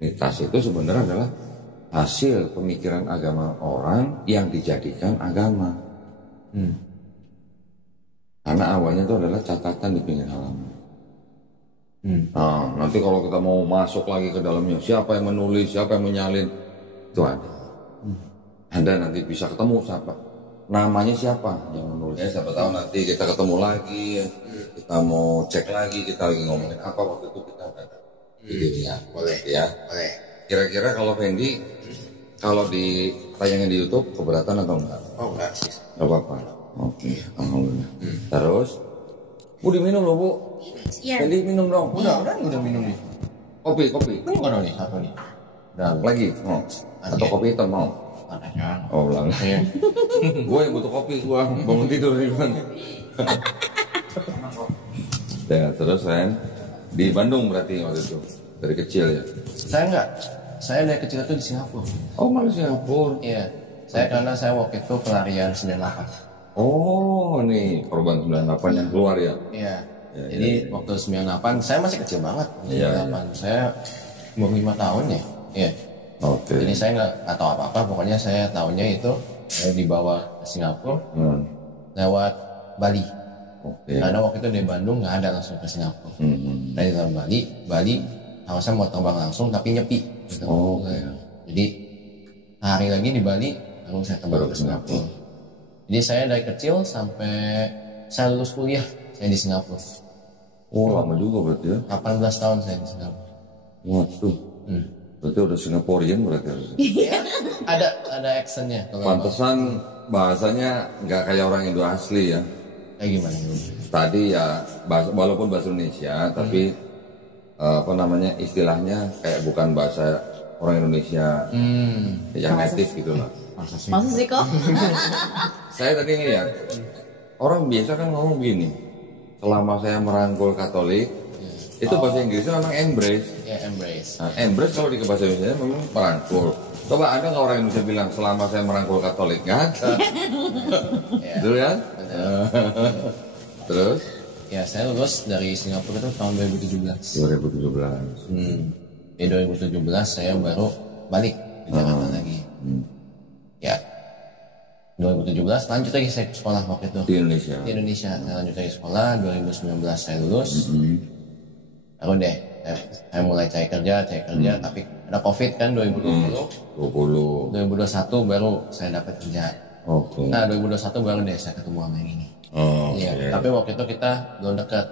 Trinitas itu sebenarnya adalah hasil pemikiran agama orang yang dijadikan agama. Karena awalnya itu adalah catatan di pinggir halaman. Nah, nanti kalau kita mau masuk lagi ke dalamnya, siapa yang menulis, siapa yang menyalin, itu ada. Ada nanti bisa ketemu siapa, namanya siapa yang menulis. Ya, siapa tahu nanti kita ketemu lagi, kita mau cek lagi, kita lagi ngomongin apa waktu itu kita ada videonya. Boleh Ya. Boleh. Kira-kira kalau Fendi, kalau ditayangin di YouTube keberatan atau enggak? Oh enggak sih. Enggak apa-apa. Oke, alhamdulillah. Terus, Bu diminum loh Bu. Iya. Fendi minum dong. Udah minum nih. Kopi. Ini mana nih satu nih? Udah. Lagi mau? Atau kopi hitam mau? Anaknya. Oh belum. Iya. Gue yang butuh kopi, gue bangun tidur nih bang. Ya terus Ren, di Bandung berarti waktu itu dari kecil ya? Saya enggak. Saya dari kecil itu di Singapura. Oh malah Singapura. Iya. Karena saya waktu itu pelarian 98. Oh nih korban 98 yang keluar ya? Iya. Ya, Jadi waktu 98 saya masih kecil banget. Iya, 98 saya umur 5 tahun ya. Iya. Oke. Jadi saya nggak tahu apa-apa. Pokoknya saya tahunya itu saya dibawa ke Singapura lewat Bali. Oke. Karena waktu itu di Bandung nggak ada langsung ke Singapura. Dari lewat Bali harusnya mau terbang langsung tapi nyepi. Gitu. Oh. Jadi hari lagi di Bali lalu saya terbang ke Singapura. Jadi saya dari kecil sampai saya lulus kuliah saya di Singapura. Oh lama juga berarti ya? 18 tahun saya di Singapura. Waduh. Berarti udah Singaporean berarti harusnya. Ada accentnya. Pantesan bahasanya nggak kayak orang Indo asli ya. Kayak gimana? Tadi ya walaupun bahasa Indonesia tapi apa namanya istilahnya kayak bukan bahasa orang Indonesia yang native gitu lah. Masa sih kok? Saya tadi ngeliat orang biasa kan ngomong gini, selama saya merangkul Katolik itu bahasa Inggrisnya memang embrace. Ya embrace. Nah, embrace kalau di bahasa Indonesia memang merangkul. Coba ada nggak orang Indonesia bilang selama saya merangkul Katolik? Nggak ada. Betul ya? Terus? Ya saya lulus dari Singapura itu tahun 2017. 2017. Di 2017 saya baru balik ke Jakarta lagi. Ya 2017 lanjut lagi saya ke sekolah waktu itu. Di Indonesia. Di Indonesia saya lanjut lagi sekolah. 2019 saya lulus. Baru deh saya mulai cari kerja tapi ada COVID kan 2020. 2021 baru saya dapat kerja. Oke. Nah 2021 baru deh saya ketemu sama yang ini. Oh, Iya, tapi waktu itu kita belum dekat.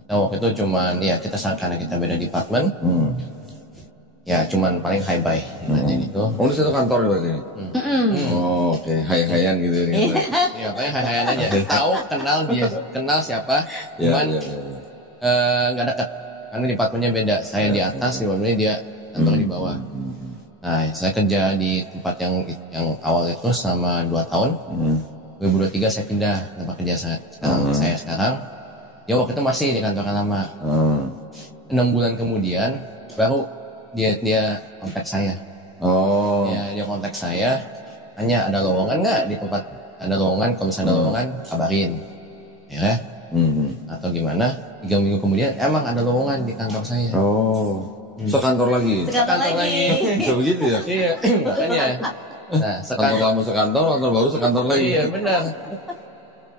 Kita waktu itu cuman ya kita karena kita beda departemen. Ya cuman paling hi bye gitu. Oh ini satu kantor berarti ini? Oh oke, hai-haian gitu ya. Iya paling hi-haian aja. Tahu kenal siapa, cuman nggak dekat. Karena departemennya beda. Saya di atas, departemennya dia kantor di bawah. Nah saya kerja di tempat yang awal itu selama 2 tahun. 2023 saya pindah tempat kerja saya sekarang. Ya waktu itu masih di kantor yang lama. 6 bulan kemudian baru dia kontak saya. Oh. Ya dia kontak saya, tanya ada lowongan nggak di tempat, ada lowongan, kalau misalnya ada lowongan kabarin, ya. Atau gimana? 3 minggu kemudian emang ada lowongan di kantor saya. Oh. Sekantor lagi. Sekantor lagi. Bisa begitu ya? Iya, makanya. Nah, Kantor lama sekantor, kantor baru sekantor lagi. Iya benar.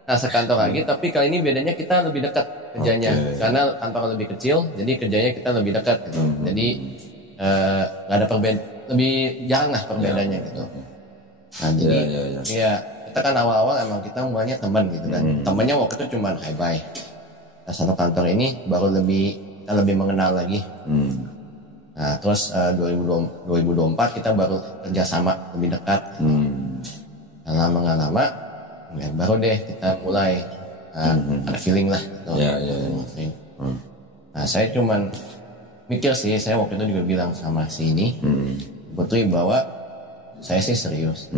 Nah sekantor lagi, tapi kali ini bedanya kita lebih dekat kerjanya, karena kantor lebih kecil, jadi kerjanya kita lebih dekat. Gitu. Jadi nggak ada lebih jarang lah perbedaannya gitu. Nah jadi ya kita kan awal-awal emang kita mulanya teman gitu kan. Temannya waktu itu cuma hi bye. Nah satu kantor ini baru kita lebih mengenal lagi. Nah terus 2024 kita baru kerjasama lebih dekat. Nah, lama nggak lama ya baru deh kita mulai ada feeling lah gitu. Nah saya cuman mikir sih, saya waktu itu juga bilang sama si ini Putri bahwa saya sih serius.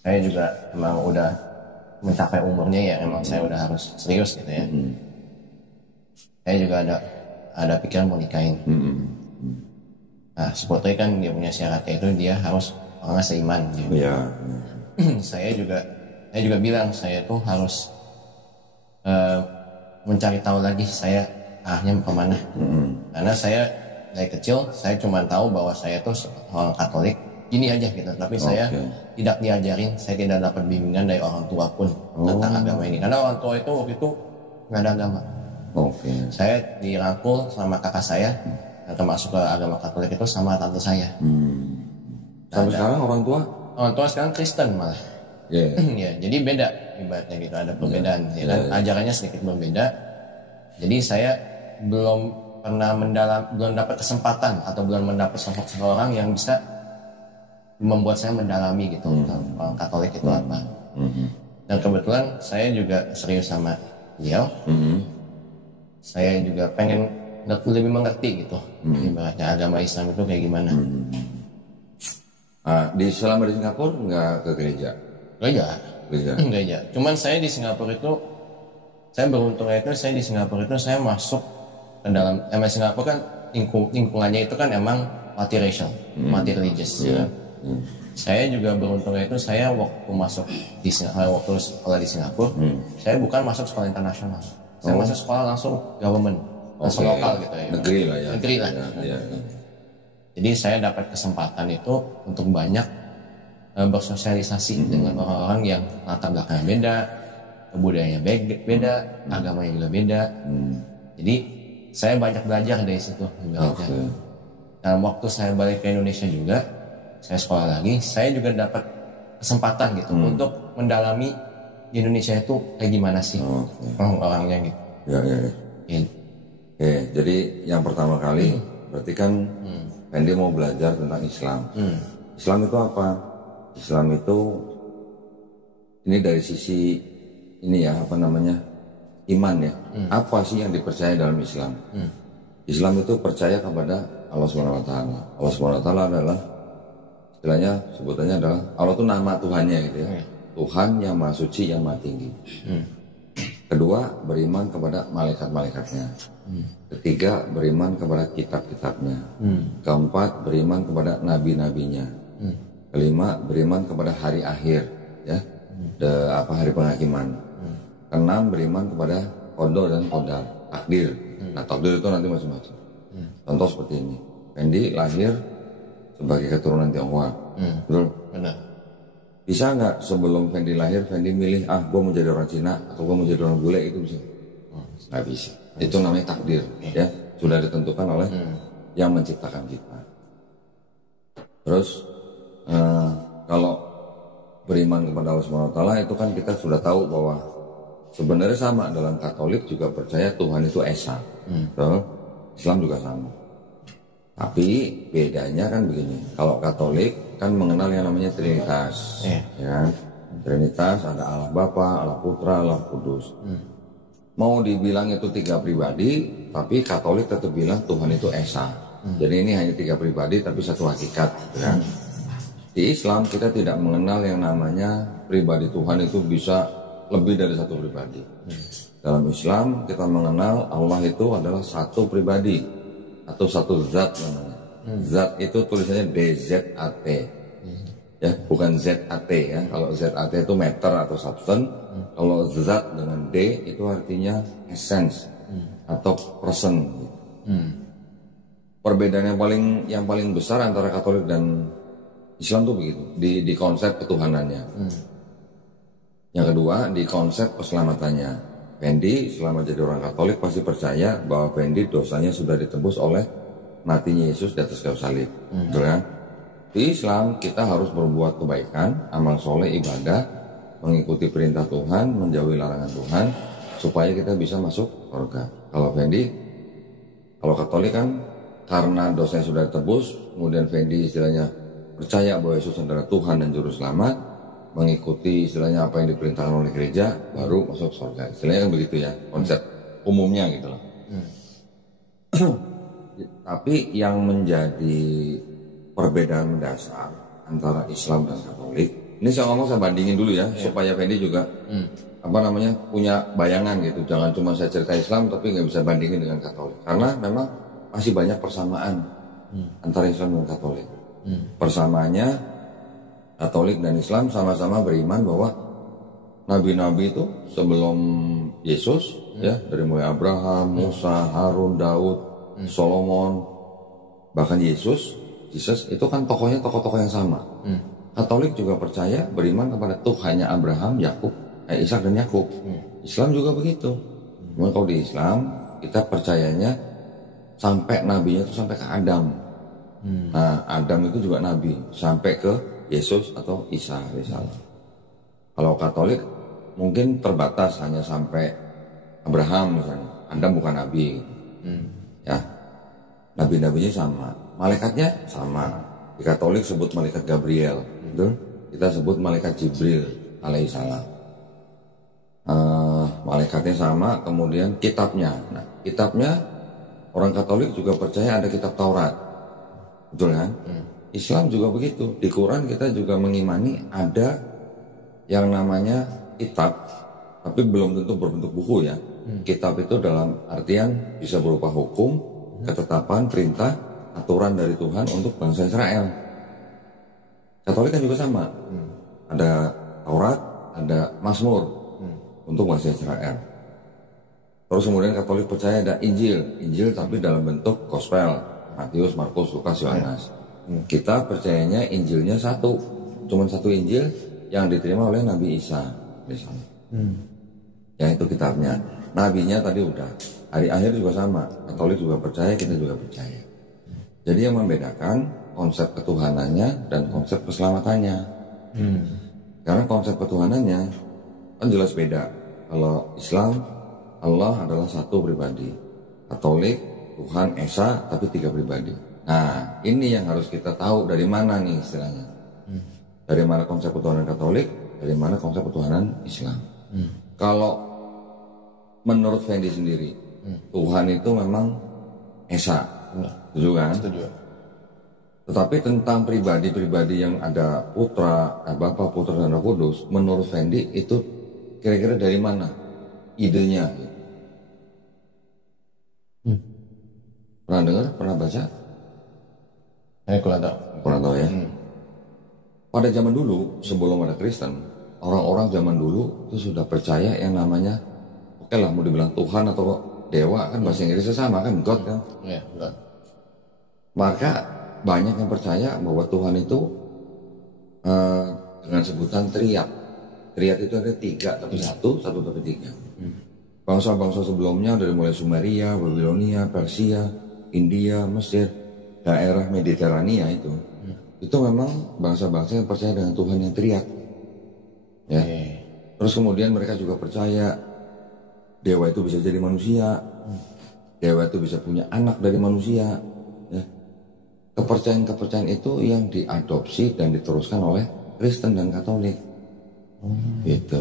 Saya juga emang udah mencapai umurnya ya, emang saya udah harus serius gitu ya. Saya juga ada pikiran mau nikahin. Nah si Putri kan dia punya syaratnya itu dia harus orangnya seiman gitu. Saya juga bilang saya tuh harus mencari tahu lagi saya arahnya kemana. Karena saya dari kecil saya cuma tahu bahwa saya tuh orang Katolik gini aja gitu, tapi saya tidak diajarin, saya tidak dapat bimbingan dari orang tua pun tentang agama ini, karena orang tua itu waktu itu nggak ada agama. Saya dirangkul sama kakak saya yang termasuk ke agama Katolik itu sama tante saya. Sampai sekarang orang tua sekarang Kristen malah. Ya, jadi beda ibaratnya gitu, ada perbedaan. Kan ajarannya sedikit berbeda. Jadi saya belum dapat kesempatan atau belum mendapat seseorang yang bisa membuat saya mendalami gitu orang Katolik itu apa. Dan kebetulan saya juga serius sama beliau. Saya juga pengen lebih mengerti gitu ibaratnya agama Islam itu kayak gimana. Selama di Singapura nggak ke gereja? Gereja. Cuman saya di Singapura itu, saya beruntungnya itu saya di Singapura itu saya masuk ke dalam Singapura kan lingkungannya itu kan emang multiracial, multi-religious. Saya juga beruntungnya itu saya waktu masuk di waktu sekolah di Singapura, saya bukan masuk sekolah internasional. Saya masuk sekolah langsung government, langsung lokal gitu ya. Negeri lah ya. Jadi saya dapat kesempatan itu untuk banyak bersosialisasi dengan orang-orang yang latar belakangnya beda, kebudayaannya beda, agamanya juga beda. Jadi saya banyak belajar dari situ. Dan waktu saya balik ke Indonesia juga, saya sekolah lagi, saya juga dapat kesempatan gitu untuk mendalami di Indonesia itu kayak gimana sih orang-orangnya gitu. Jadi yang pertama kali berarti kan Fendi mau belajar tentang Islam. Islam itu apa? Islam itu ini dari sisi ini ya iman ya. Apa sih yang dipercaya dalam Islam? Islam itu percaya kepada Allah Subhanahu Wa Taala. Allah Subhanahu Wa Taala adalah istilahnya sebutannya adalah Allah itu nama Tuhannya gitu ya. Tuhan yang Maha Suci, yang Maha Tinggi. Kedua, beriman kepada malaikat-malaikatnya. Ketiga, beriman kepada kitab-kitabnya. Keempat, beriman kepada nabi-nabinya. Kelima, beriman kepada hari akhir, ya, hari penghakiman. Keenam, beriman kepada qada dan qadar, takdir. Nah, takdir itu nanti masing-masing. Contoh seperti ini, Fendi lahir sebagai keturunan Tionghoa, betul? Benar. Bisa nggak sebelum Fendi lahir, Fendi milih, gue mau jadi orang Cina atau gue mau jadi orang bule, itu bisa? Nggak bisa. Itu namanya takdir, ya, sudah ditentukan oleh yang menciptakan kita. Terus kalau beriman kepada Allah Subhanahu Wa Taala itu kan kita sudah tahu bahwa sebenarnya sama, dalam Katolik juga percaya Tuhan itu Esa, Islam juga sama. Tapi bedanya kan begini, kalau Katolik kan mengenal yang namanya Trinitas, ya. Trinitas ada Allah Bapa, Allah Putra, Allah Kudus. Mau dibilang itu 3 pribadi, tapi Katolik tetap bilang Tuhan itu Esa. Jadi ini hanya 3 pribadi tapi satu hakikat, ya. Di Islam kita tidak mengenal yang namanya pribadi Tuhan itu bisa lebih dari satu pribadi. Dalam Islam kita mengenal Allah itu adalah satu pribadi atau satu zat namanya. Zat itu tulisannya DZAT, ya, bukan ZAT ya. Kalau ZAT itu meter atau substance, kalau zat dengan D itu artinya essence atau person. Perbedaan yang paling besar antara Katolik dan Islam tuh begitu di konsep ketuhanannya. Yang kedua di konsep keselamatannya. Fendi selama jadi orang Katolik pasti percaya bahwa Fendi dosanya sudah ditebus oleh matinya Yesus di atas kayu salib, betul kan? Di Islam kita harus berbuat kebaikan, amal soleh, ibadah, mengikuti perintah Tuhan, menjauhi larangan Tuhan, supaya kita bisa masuk surga. Kalau Fendi, kalau Katolik kan karena dosanya sudah ditebus, kemudian Fendi istilahnya percaya bahwa Yesus adalah Tuhan dan Juru Selamat, mengikuti istilahnya apa yang diperintahkan oleh gereja, baru masuk surga. Istilahnya kan begitu ya, konsep umumnya gitu loh. Tapi yang menjadi perbedaan mendasar antara Islam dan Katolik, ini saya ngomong, saya bandingin dulu ya, supaya Fendi juga punya bayangan gitu. Jangan cuma saya cerita Islam tapi nggak bisa bandingin dengan Katolik, karena memang masih banyak persamaan antara Islam dan Katolik. Persamaannya, Katolik dan Islam sama-sama beriman bahwa nabi-nabi itu sebelum Yesus, ya, dari mulai Abraham, Musa, Harun, Daud, Solomon, bahkan Yesus itu kan tokohnya tokoh-tokoh yang sama. Katolik juga percaya beriman kepada Tuhannya Abraham, Yakub, Ishak dan Yakub. Islam juga begitu. Cuma kalau di Islam kita percayanya sampai nabinya itu sampai ke Adam. Nah, Adam itu juga nabi sampai ke Yesus atau Isa misalnya. Kalau Katolik mungkin terbatas hanya sampai Abraham misalnya. Adam bukan nabi. Ya, nabi-nabinya sama, malaikatnya sama. Di Katolik sebut malaikat Gabriel, betul? Kita sebut malaikat Jibril alaihissalam. Malaikatnya sama, kemudian kitabnya. Nah, kitabnya orang Katolik juga percaya ada kitab Taurat, betul kan? Islam juga begitu. Di Quran kita juga mengimani ada yang namanya kitab, tapi belum tentu berbentuk buku ya. Kitab itu dalam artian bisa berupa hukum, ketetapan, perintah, aturan dari Tuhan untuk bangsa Israel. Katolik kan juga sama. Ada Taurat, ada Mazmur untuk bangsa Israel. Terus kemudian Katolik percaya ada Injil tapi dalam bentuk gospel, Matius, Markus, Lukas, Yohanes. Kita percayanya Injilnya satu, cuma satu Injil yang diterima oleh Nabi Isa misalnya. Yang itu kitabnya. Nabinya tadi udah. Hari akhir juga sama. Katolik juga percaya, kita juga percaya. Jadi yang membedakan konsep ketuhanannya dan konsep keselamatannya. Karena konsep ketuhanannya kan jelas beda. Kalau Islam, Allah adalah satu pribadi. Katolik, Tuhan Esa tapi 3 pribadi. Nah, ini yang harus kita tahu dari mana nih istilahnya. Dari mana konsep ketuhanan Katolik, dari mana konsep ketuhanan Islam. Kalau menurut Fendi sendiri, Tuhan itu memang Esa, setuju kan? Setuju. Tetapi tentang pribadi-pribadi yang ada Putra, Bapa, Putra dan Roh Kudus, menurut Fendi itu kira-kira dari mana idenya? Pernah dengar? Pernah baca? Kurang tahu. Kurang tahu ya. Pada zaman dulu, sebelum ada Kristen, orang-orang zaman dulu itu sudah percaya yang namanya, oke lah mau dibilang Tuhan atau dewa kan bahasa Inggrisnya sama kan, God kan. Iya, betul. Maka banyak yang percaya bahwa Tuhan itu dengan sebutan triad. Triad itu ada 3 tapi satu tapi 3. Bangsa-bangsa sebelumnya dari mulai Sumeria, Babilonia, Persia, India, Mesir, daerah Mediterania itu memang bangsa-bangsa yang percaya dengan Tuhan yang triad. Ya. Terus kemudian mereka juga percaya dewa itu bisa jadi manusia, dewa itu bisa punya anak dari manusia. Ya. Kepercayaan-kepercayaan itu yang diadopsi dan diteruskan oleh Kristen dan Katolik. Gitu.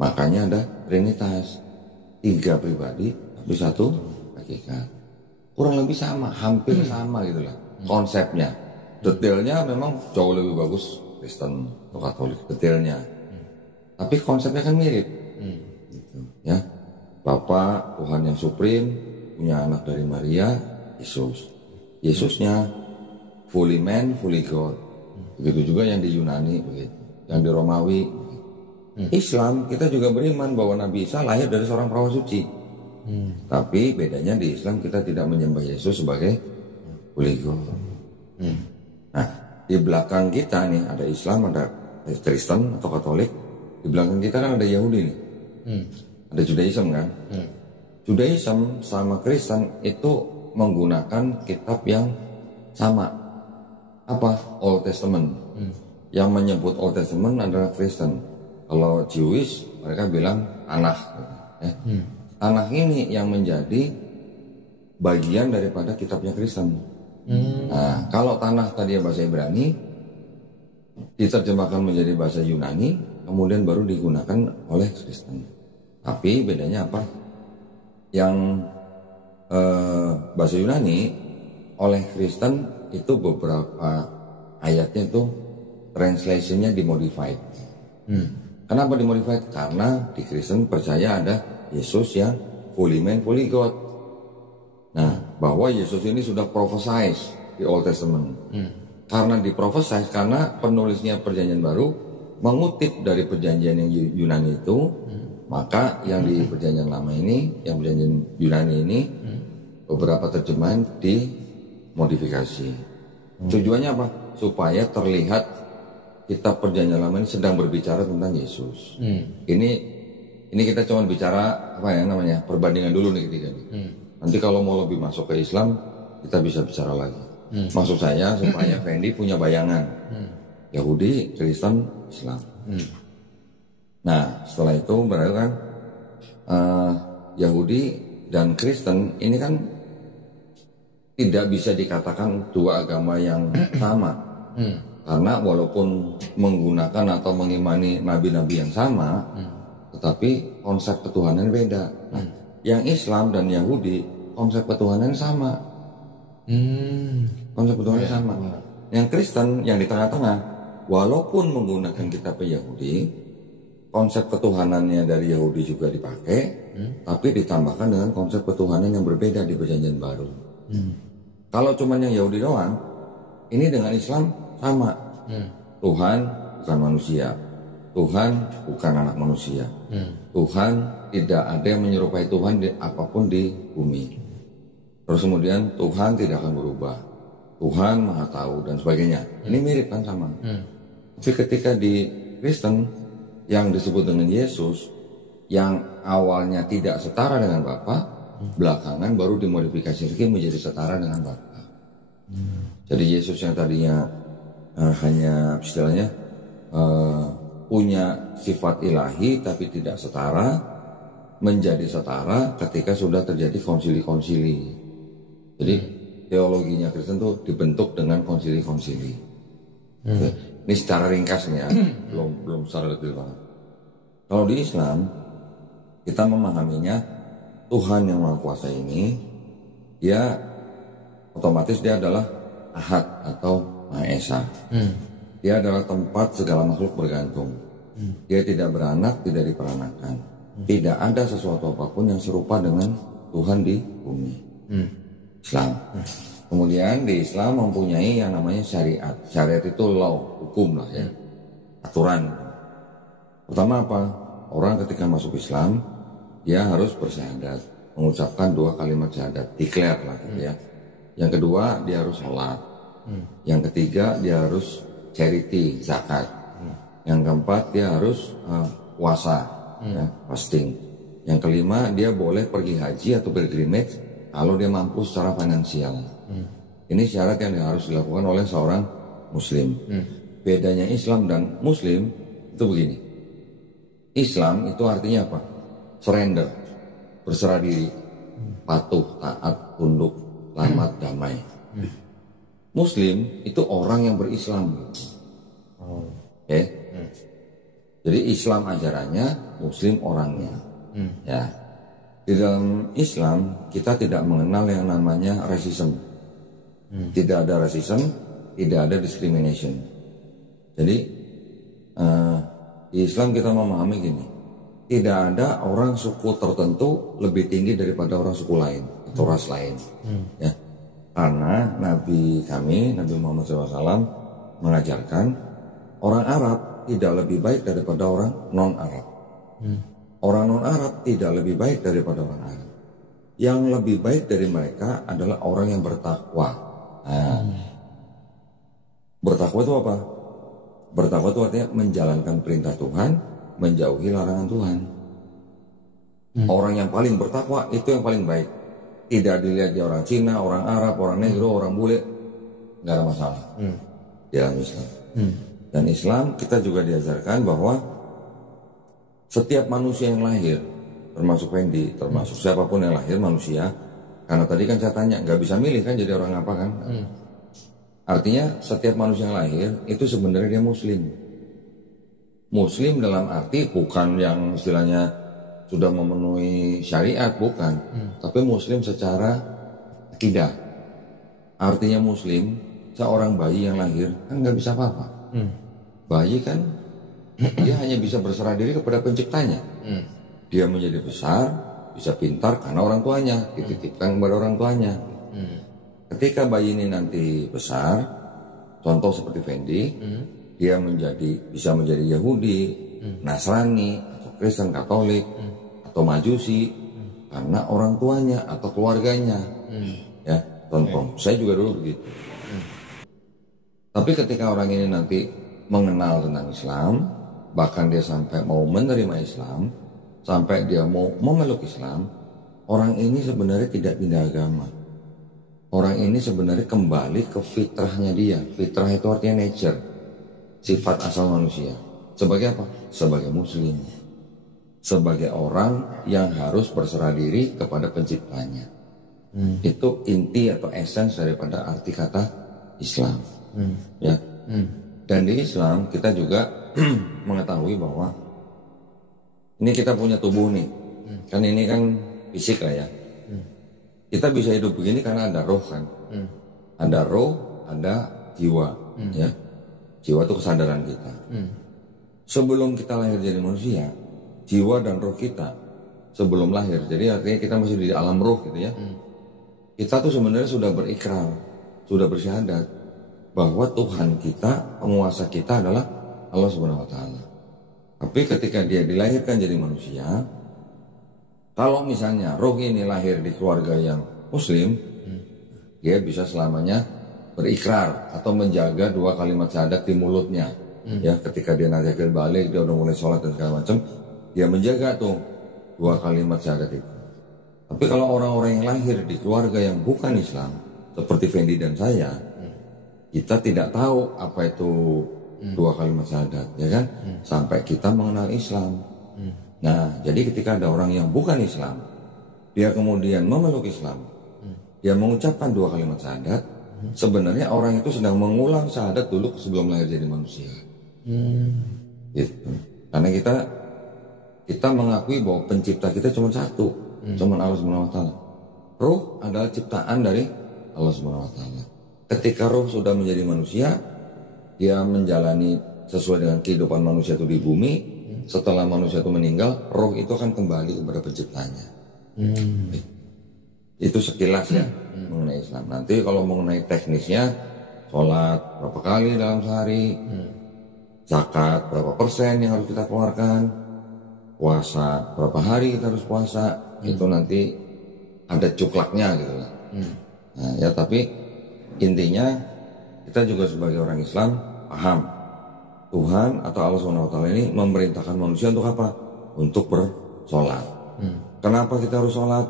Makanya ada Trinitas, 3 pribadi tapi 1 hakikat. Kurang lebih sama, hampir sama gitulah konsepnya. Detailnya memang jauh lebih bagus Kristen atau Katolik detailnya. Tapi konsepnya kan mirip. Gitu, ya. Bapa Tuhan yang supreme, punya anak dari Maria, Yesus. Yesusnya fully man, fully God. Begitu juga yang di Yunani begitu, yang di Romawi. Islam kita juga beriman bahwa Nabi Isa lahir dari seorang perawan suci. Tapi bedanya di Islam kita tidak menyembah Yesus sebagai fully God. Nah, di belakang kita nih ada Islam, ada Kristen atau Katolik. Di belakang kita kan ada Yahudi nih. Ada Judaism kan. Judaism sama Kristen itu menggunakan kitab yang sama. Apa? Old Testament. Yang menyebut Old Testament adalah Kristen. Kalau Jewish mereka bilang Tanakh. Ya. Tanakh ini yang menjadi bagian daripada kitabnya Kristen. Nah, kalau Tanakh tadi bahasa Ibrani diterjemahkan menjadi bahasa Yunani, kemudian baru digunakan oleh Kristen. Tapi bedanya apa? Yang bahasa Yunani oleh Kristen itu beberapa ayatnya itu translationnya dimodified. Kenapa dimodified? Karena di Kristen percaya ada Yesus yang fully man, fully God. Nah, bahwa Yesus ini sudah prophesied di Old Testament. Karena diprophesied, karena penulisnya Perjanjian Baru mengutip dari perjanjian yang Yunani itu, Maka yang di perjanjian lama ini, yang perjanjian Yunani ini, beberapa terjemahan dimodifikasi. Tujuannya apa? Supaya terlihat kitab perjanjian lama ini sedang berbicara tentang Yesus. Ini kita cuma bicara apa ya namanya, perbandingan dulu nih ketiga nih. Nanti kalau mau lebih masuk ke Islam, kita bisa bicara lagi. Maksud saya supaya Fendi punya bayangan Yahudi, Kristen, Islam. Nah setelah itu berarti kan Yahudi dan Kristen ini kan tidak bisa dikatakan dua agama yang sama. Karena walaupun menggunakan atau mengimani nabi-nabi yang sama, tetapi konsep ketuhanan beda. Nah, yang Islam dan Yahudi konsep ketuhanan sama. Konsep ketuhanan sama. Yang Kristen yang di tengah-tengah, walaupun menggunakan kitab Yahudi, konsep ketuhanannya dari Yahudi juga dipakai, tapi ditambahkan dengan konsep ketuhanan yang berbeda di Perjanjian Baru. Kalau cuma yang Yahudi doang, ini dengan Islam sama. Tuhan bukan manusia, Tuhan bukan anak manusia, Tuhan tidak ada yang menyerupai Tuhan apapun di bumi. Terus kemudian Tuhan tidak akan berubah, Tuhan maha tahu dan sebagainya. Ini mirip kan sama. Tapi ketika di Kristen yang disebut dengan Yesus, yang awalnya tidak setara dengan Bapa, belakangan baru dimodifikasi lagi menjadi setara dengan Bapa. Jadi Yesus yang tadinya hanya istilahnya punya sifat ilahi tapi tidak setara, menjadi setara ketika sudah terjadi konsili-konsili. Jadi teologinya Kristen itu dibentuk dengan konsili-konsili. Ini secara ringkasnya, belum secara detail banget. Kalau di Islam kita memahaminya, Tuhan yang Maha Kuasa ini, dia otomatis dia adalah Ahad atau Maha Esa. Dia adalah tempat segala makhluk bergantung. Dia tidak beranak, tidak diperanakan. Tidak ada sesuatu apapun yang serupa dengan Tuhan di bumi. Islam. Kemudian di Islam mempunyai yang namanya syariat. Syariat itu law, hukum lah ya, aturan. Pertama apa? Orang ketika masuk Islam, dia harus bersyahadat, mengucapkan 2 kalimat syahadat, declare lah gitu ya. Yang kedua dia harus sholat. Yang ketiga dia harus charity, zakat. Yang keempat dia harus puasa, ya, fasting. Yang kelima dia boleh pergi haji atau pilgrimage kalau dia mampu secara finansial. Ini syarat yang harus dilakukan oleh seorang Muslim. Bedanya Islam dan Muslim itu begini. Islam itu artinya apa? Surrender, berserah diri, patuh, taat, tunduk, selamat, damai. Muslim itu orang yang berislam. Oke. Jadi Islam ajarannya, Muslim orangnya. Ya. Di dalam Islam kita tidak mengenal yang namanya racism. Tidak ada racism, tidak ada discrimination. Jadi di Islam kita memahami gini, tidak ada orang suku tertentu lebih tinggi daripada orang suku lain atau ras lain. Ya. Karena Nabi kami, Nabi Muhammad SAW mengajarkan orang Arab tidak lebih baik daripada orang non-Arab. Orang non-Arab tidak lebih baik daripada orang Arab. Yang lebih baik dari mereka adalah orang yang bertakwa. Nah, bertakwa itu apa? Bertakwa itu artinya menjalankan perintah Tuhan, menjauhi larangan Tuhan. Orang yang paling bertakwa itu yang paling baik. Tidak dilihat dia orang Cina, orang Arab, orang Negro, orang bule, nggak ada masalah di dalam Islam. Dan Islam kita juga diajarkan bahwa setiap manusia yang lahir, termasuk Fendi, termasuk siapapun yang lahir manusia, karena tadi kan saya tanya, nggak bisa milih kan jadi orang apa kan? Artinya setiap manusia yang lahir itu sebenarnya dia Muslim. Muslim dalam arti bukan yang istilahnya sudah memenuhi syariat, bukan. Tapi Muslim secara akidah. Artinya Muslim, seorang bayi yang lahir kan nggak bisa apa-apa. Bayi kan dia hanya bisa berserah diri kepada penciptanya. Dia menjadi besar, bisa pintar karena orang tuanya, dititipkan kepada orang tuanya. Ketika bayi ini nanti besar, contoh seperti Fendi, dia bisa menjadi Yahudi, Nasrani, atau Kristen Katolik atau Majusi karena orang tuanya atau keluarganya. Ya, contoh. Saya juga dulu begitu. Tapi ketika orang ini nanti mengenal tentang Islam, bahkan dia sampai mau menerima Islam, sampai dia mau memeluk Islam, orang ini sebenarnya tidak pindah agama. Orang ini sebenarnya kembali ke fitrahnya dia. Fitrah itu artinya nature, sifat asal manusia. Sebagai apa? Sebagai muslim. Sebagai orang yang harus berserah diri kepada penciptanya. Itu inti atau essence daripada arti kata Islam. Ya. Dan di Islam kita juga mengetahui bahwa ini kita punya tubuh nih. Kan ini kan fisik lah ya. Kita bisa hidup begini karena ada roh kan. Ada roh, ada jiwa. Ya. Jiwa itu kesadaran kita. Sebelum kita lahir jadi manusia, jiwa dan roh kita sebelum lahir, jadi artinya kita masih di alam roh gitu ya. Kita tuh sebenarnya sudah berikrar, sudah bersyahadat bahwa Tuhan kita, penguasa kita adalah Allah Subhanahu wa taala. Tapi ketika dia dilahirkan jadi manusia, kalau misalnya roh ini lahir di keluarga yang muslim, dia bisa selamanya berikrar atau menjaga 2 kalimat syahadat di mulutnya. Ya, ketika dia nanti akhir balik, dia udah mulai sholat dan segala macam, dia menjaga tuh 2 kalimat syahadat itu. Tapi kalau orang-orang yang lahir di keluarga yang bukan Islam, seperti Fendi dan saya, kita tidak tahu apa itu 2 kalimat syahadat, ya kan? Sampai kita mengenal Islam. Nah, jadi ketika ada orang yang bukan Islam, dia kemudian memeluk Islam, dia mengucapkan 2 kalimat syahadat, sebenarnya orang itu sedang mengulang syahadat dulu sebelum lahir jadi manusia. Gitu. Karena kita mengakui bahwa pencipta kita cuma satu, cuma Allah Subhanahu wa taala. Roh adalah ciptaan dari Allah Subhanahu wa taala. Ketika roh sudah menjadi manusia, dia menjalani sesuai dengan kehidupan manusia itu di bumi. Setelah manusia itu meninggal, roh itu akan kembali kepada penciptanya. Itu sekilas ya mengenai Islam. Nanti kalau mengenai teknisnya, sholat berapa kali dalam sehari, zakat berapa persen yang harus kita keluarkan, puasa berapa hari kita harus puasa, itu nanti ada cuklaknya gitu lah. Nah, ya tapi intinya kita juga sebagai orang Islam paham Tuhan atau Allah SWT ini memerintahkan manusia untuk apa? Untuk bersolat. Kenapa kita harus sholat?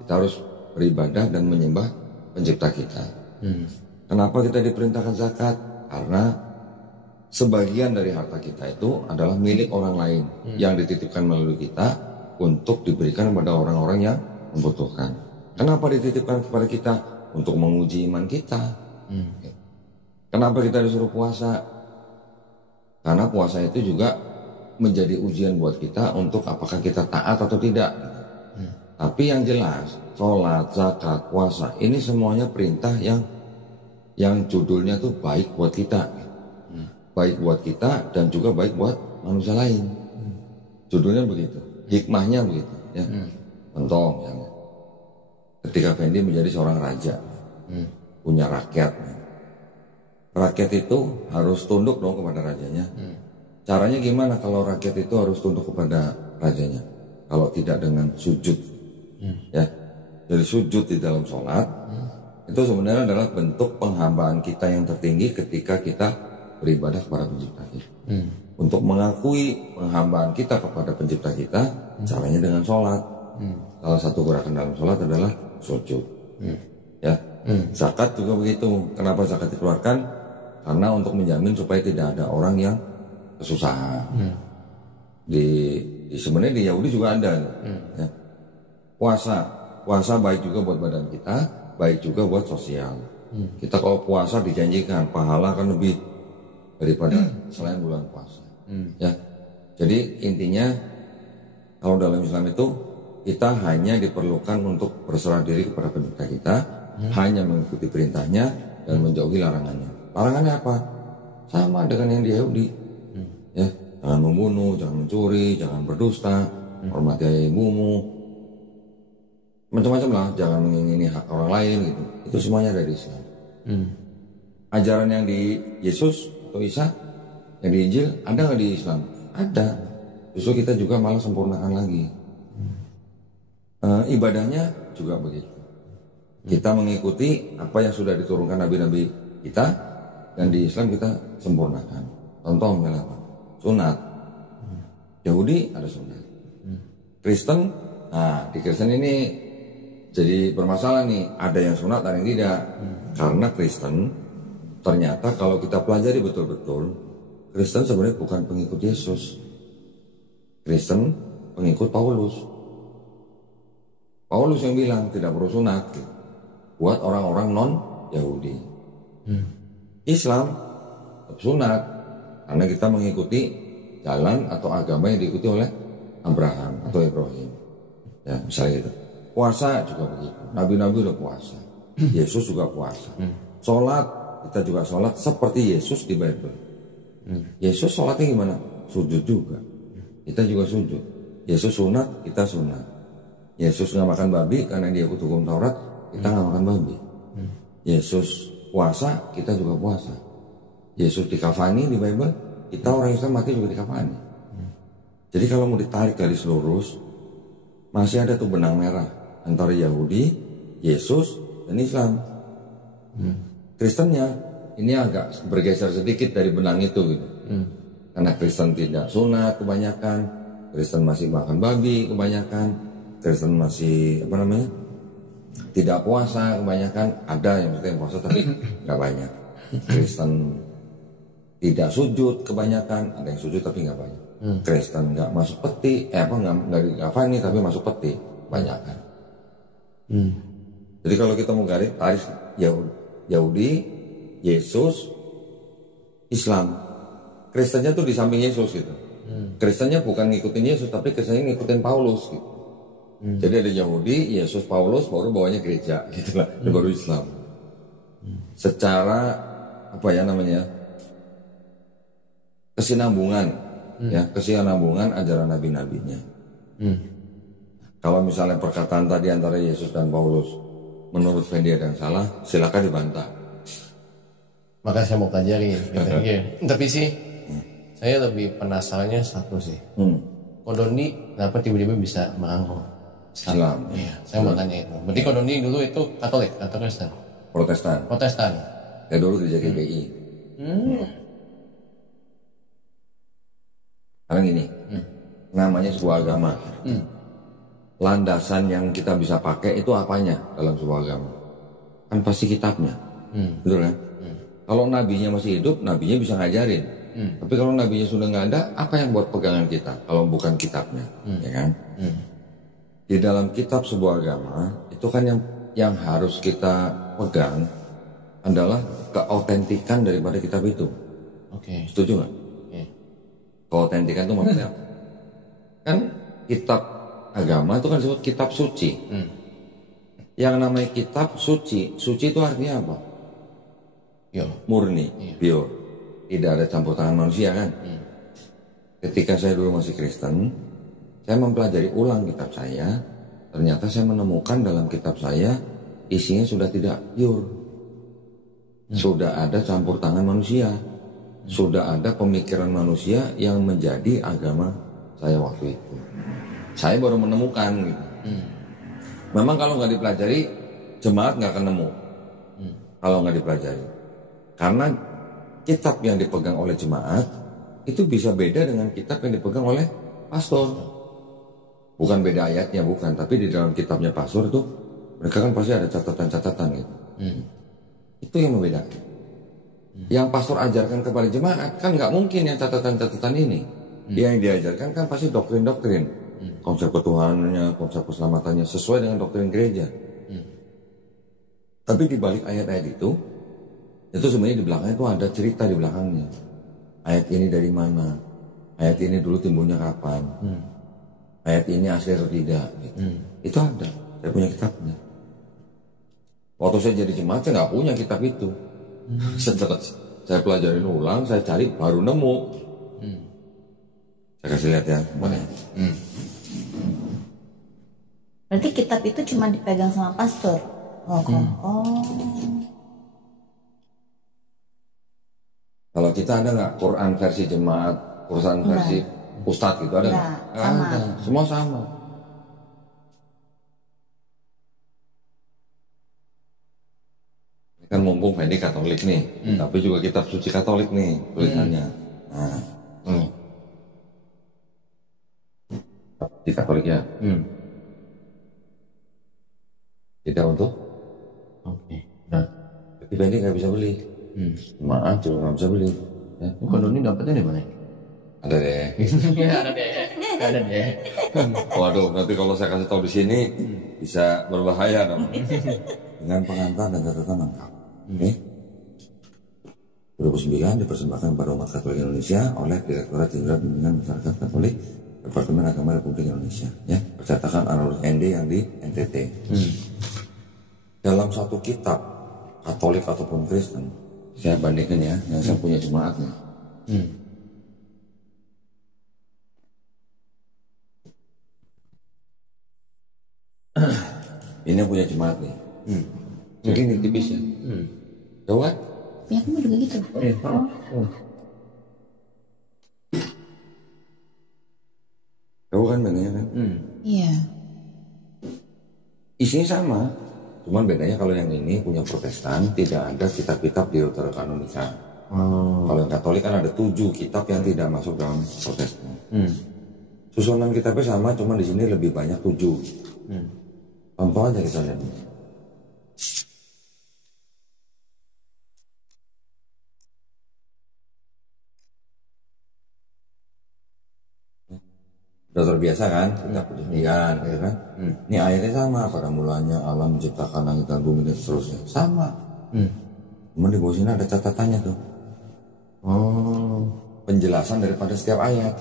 Kita harus beribadah dan menyembah pencipta kita. Kenapa kita diperintahkan zakat? Karena sebagian dari harta kita itu adalah milik orang lain yang dititipkan melalui kita untuk diberikan kepada orang-orang yang membutuhkan. Kenapa dititipkan kepada kita? Untuk menguji iman kita. Kenapa kita disuruh puasa? Karena puasa itu juga menjadi ujian buat kita untuk apakah kita taat atau tidak. Tapi yang jelas, sholat, zakat, puasa, ini semuanya perintah yang judulnya tuh baik buat kita. Baik buat kita dan juga baik buat manusia lain. Judulnya begitu, hikmahnya begitu. Ya. Contoh, ketika Fendi menjadi seorang raja, punya rakyat. Rakyat itu harus tunduk dong kepada rajanya. Caranya gimana kalau rakyat itu harus tunduk kepada rajanya? Kalau tidak dengan sujud, ya. Jadi sujud di dalam sholat itu sebenarnya adalah bentuk penghambaan kita yang tertinggi ketika kita beribadah kepada pencipta kita. Untuk mengakui penghambaan kita kepada pencipta kita, caranya dengan sholat. Salah satu gerakan dalam sholat adalah sujud. Ya, zakat juga begitu. Kenapa zakat dikeluarkan? Karena untuk menjamin supaya tidak ada orang yang kesusahan. Sebenarnya di Yahudi juga ada. Ya. Puasa baik juga buat badan kita, baik juga buat sosial. Kita kalau puasa dijanjikan pahala kan lebih daripada selain bulan puasa. Ya, jadi intinya kalau dalam Islam itu kita hanya diperlukan untuk berserah diri kepada pencipta kita, hanya mengikuti perintahnya dan menjauhi larangannya. Larangannya apa? Sama dengan yang di Yahudi. Ya, jangan membunuh, jangan mencuri, jangan berdusta, hormati ayah ibumu, macam-macam lah, jangan mengingini hak orang lain gitu. Itu semuanya dari Islam. Ajaran yang di Yesus atau Isa, yang di Injil ada nggak di Islam? Ada. justru kita juga malah sempurnakan lagi. Ibadahnya juga begitu. Kita mengikuti apa yang sudah diturunkan nabi-nabi kita, dan di Islam kita sempurnakan. Contoh misalnya apa? Sunat. Yahudi ada sunat. Kristen, nah di Kristen ini jadi bermasalah nih. Ada yang sunat, ada yang tidak. Karena Kristen ternyata kalau kita pelajari betul-betul, Kristen sebenarnya bukan pengikut Yesus. Kristen pengikut Paulus. Paulus yang bilang tidak perlu sunat gitu, buat orang-orang non-Yahudi. Islam tetap sunat karena kita mengikuti jalan atau agama yang diikuti oleh Abraham atau Ibrahim. Ya, misalnya gitu. Puasa juga begitu. Nabi-nabi udah puasa. Yesus juga puasa. Sholat, kita juga sholat seperti Yesus di Bible. Yesus sholatnya gimana? Sujud juga. Kita juga sujud. Yesus sunat, kita sunat. Yesus nggak makan babi karena dia ikut hukum Taurat, kita nggak makan babi. Yesus puasa, kita juga puasa. Yesus dikafani di Bible, kita orang Islam mati juga dikafani. Jadi kalau mau ditarik garis lurus, masih ada tuh benang merah antara Yahudi, Yesus, dan Islam. Kristennya ini agak bergeser sedikit dari benang itu gitu. Karena Kristen tidak sunat kebanyakan, Kristen masih makan babi kebanyakan, Kristen masih tidak puasa kebanyakan. Ada yang puasa tapi nggak banyak. Kristen tidak sujud kebanyakan, ada yang sujud tapi nggak banyak. Kristen nggak masuk peti, nggak dikafani tapi masuk peti kebanyakan. Jadi kalau kita mau tarik Yahudi, Yesus, Islam. Kristennya tuh di samping Yesus gitu. Kristennya bukan ngikutin Yesus, tapi Kristennya ngikutin Paulus gitu. Jadi ada Yahudi, Yesus, Paulus, baru bawahnya gereja gitu lah, baru Islam. Secara kesinambungan, kesinambungan ajaran nabi-nabinya. Kalau misalnya perkataan tadi antara Yesus dan Paulus, menurut Fendi ada yang salah, silakan dibantah. Maka saya mau pelajari gitu. Tapi sih saya lebih penasarannya satu sih. Kodoni kenapa tiba-tiba bisa mengaku Islam? Iya, saya mau tanya itu. Berarti Kodoni dulu itu Katolik atau Kristen? Protestan. Ya dulu gereja GBI. Karena gini, namanya sebuah agama. Landasan yang kita bisa pakai itu apanya dalam sebuah agama? Kan pasti kitabnya. Betul kan? Kalau nabinya masih hidup, nabinya bisa ngajarin. Tapi kalau nabinya sudah nggak ada, apa yang buat pegangan kita kalau bukan kitabnya, ya kan? Di dalam kitab sebuah agama itu kan yang harus kita pegang adalah keautentikan daripada kitab itu. Setuju nggak? Keautentikan itu maksudnya apa? Kan kitab agama itu kan disebut kitab suci. Yang namanya kitab suci itu artinya apa? Murni, pure. Tidak ada campur tangan manusia kan? Ketika saya dulu masih Kristen, saya mempelajari ulang kitab saya. Ternyata saya menemukan dalam kitab saya isinya sudah tidak pure. Sudah ada campur tangan manusia. Sudah ada pemikiran manusia yang menjadi agama saya waktu itu. Saya baru menemukan gitu. Memang kalau nggak dipelajari, jemaat nggak akan nemu. Kalau nggak dipelajari. Karena kitab yang dipegang oleh jemaat itu bisa beda dengan kitab yang dipegang oleh pastor. Bukan beda ayatnya, bukan. Tapi di dalam kitabnya pastor itu mereka kan pasti ada catatan-catatan gitu. Itu yang membedakan. Yang pastor ajarkan kepada jemaat kan nggak mungkin yang catatan-catatan ini. Yang diajarkan kan pasti doktrin-doktrin. Konsep ketuhanannya, konsep keselamatannya sesuai dengan doktrin gereja. Tapi di balik ayat-ayat itu sebenarnya di belakangnya itu ada cerita di belakangnya. Ayat ini dari mana? Ayat ini dulu timbulnya kapan? Ayat ini asli atau tidak? Gitu. Itu ada. Saya punya kitabnya. Waktu saya jadi jemaat saya nggak punya kitab itu. Setelah saya pelajarin ulang, saya cari baru nemu. Saya kasih lihat ya. Berarti kitab itu cuma dipegang sama pastor. Kalau kita ada nggak Quran versi jemaat, Quran versi ustadz gitu ada nggak? Nggak, sama. Ada. Semua sama. Ini kan mumpung Fendi Katolik nih, tapi juga kitab suci Katolik nih tulisannya. Nah, di Katolik ya. Tidak untuk? Oke. Nah, Tapi Fendi nggak bisa beli. Maaf, juga nggak bisa beli. Ya. kalau ini dapetnya di mana? Ada deh. Ada deh. Waduh, nanti kalau saya kasih tahu di sini bisa berbahaya dong. Dengan pengantar dan catatan lengkap. Oke. 2009 dipersembahkan kepada umat Katolik Indonesia oleh Direktorat Jenderal Bimbingan Masyarakat Katolik Departemen Agama Republik Indonesia. Ya, percetakan Anarus ND yang di NTT. Dalam satu kitab Katolik ataupun Kristen, saya bandingkan ya, yang saya punya jemaatnya. Ini yang punya jemaat nih. Jadi ini tipis ya. Tahu kan? Punya kamu juga gitu. Tahu kan bedanya kan? Iya. Isinya sama, cuman bedanya kalau yang ini punya Protestan tidak ada kitab-kitab Deuterokanonika. Kalau yang Katolik kan ada 7 kitab yang tidak masuk dalam Protestan. Susunan kitabnya sama, cuman di sini lebih banyak 7. Contoh aja kita lihat. Udah terbiasa kan, kita perjanjian, gitu kan? Ini ayatnya sama, pada mulanya Allah menciptakan langit dan bumi dan seterusnya, sama. Cuman di bawah sini ada catatannya tuh. Penjelasan daripada setiap ayat.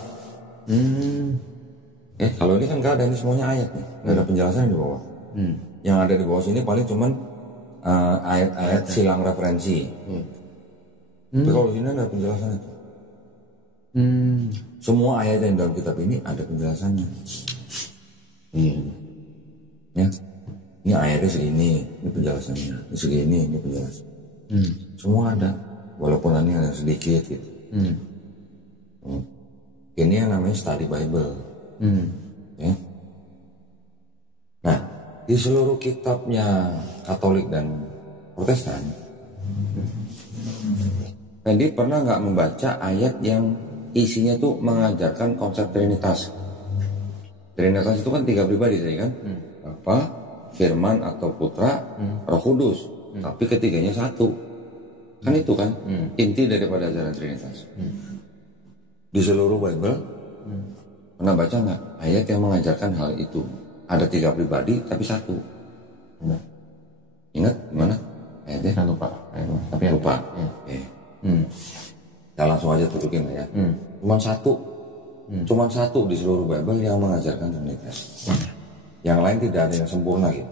Kalau ini kan nggak ada, ini semuanya ayat nih, nggak ada penjelasan di bawah. Yang ada di bawah sini paling cuman ayat-ayat silang referensi. Tapi kalau di sini ada penjelasannya tuh. Semua ayat yang dalam kitab ini ada penjelasannya. Ya, ini ayatnya segini, ini penjelasannya. Ini segini, ini penjelasan. Semua ada, walaupun ini ada sedikit gitu. Ini yang namanya study Bible. Ya. Nah, di seluruh kitabnya Katolik dan Protestan, Fendi pernah nggak membaca ayat yang isinya tuh mengajarkan konsep Trinitas? Trinitas itu kan 3 pribadi tadi kan, Bapa, Firman atau Putra, Roh Kudus, tapi ketiganya satu. Kan itu kan inti daripada ajaran Trinitas. Di seluruh Bible pernah baca nggak ayat yang mengajarkan hal itu? Ada 3 pribadi tapi satu. Ingat mana ayatnya? Saya lupa. Tapi Lupa. Kita langsung aja tutukin ya. Cuman satu di seluruh Bible yang mengajarkan Trinitas. Yang lain tidak ada yang sempurna gitu.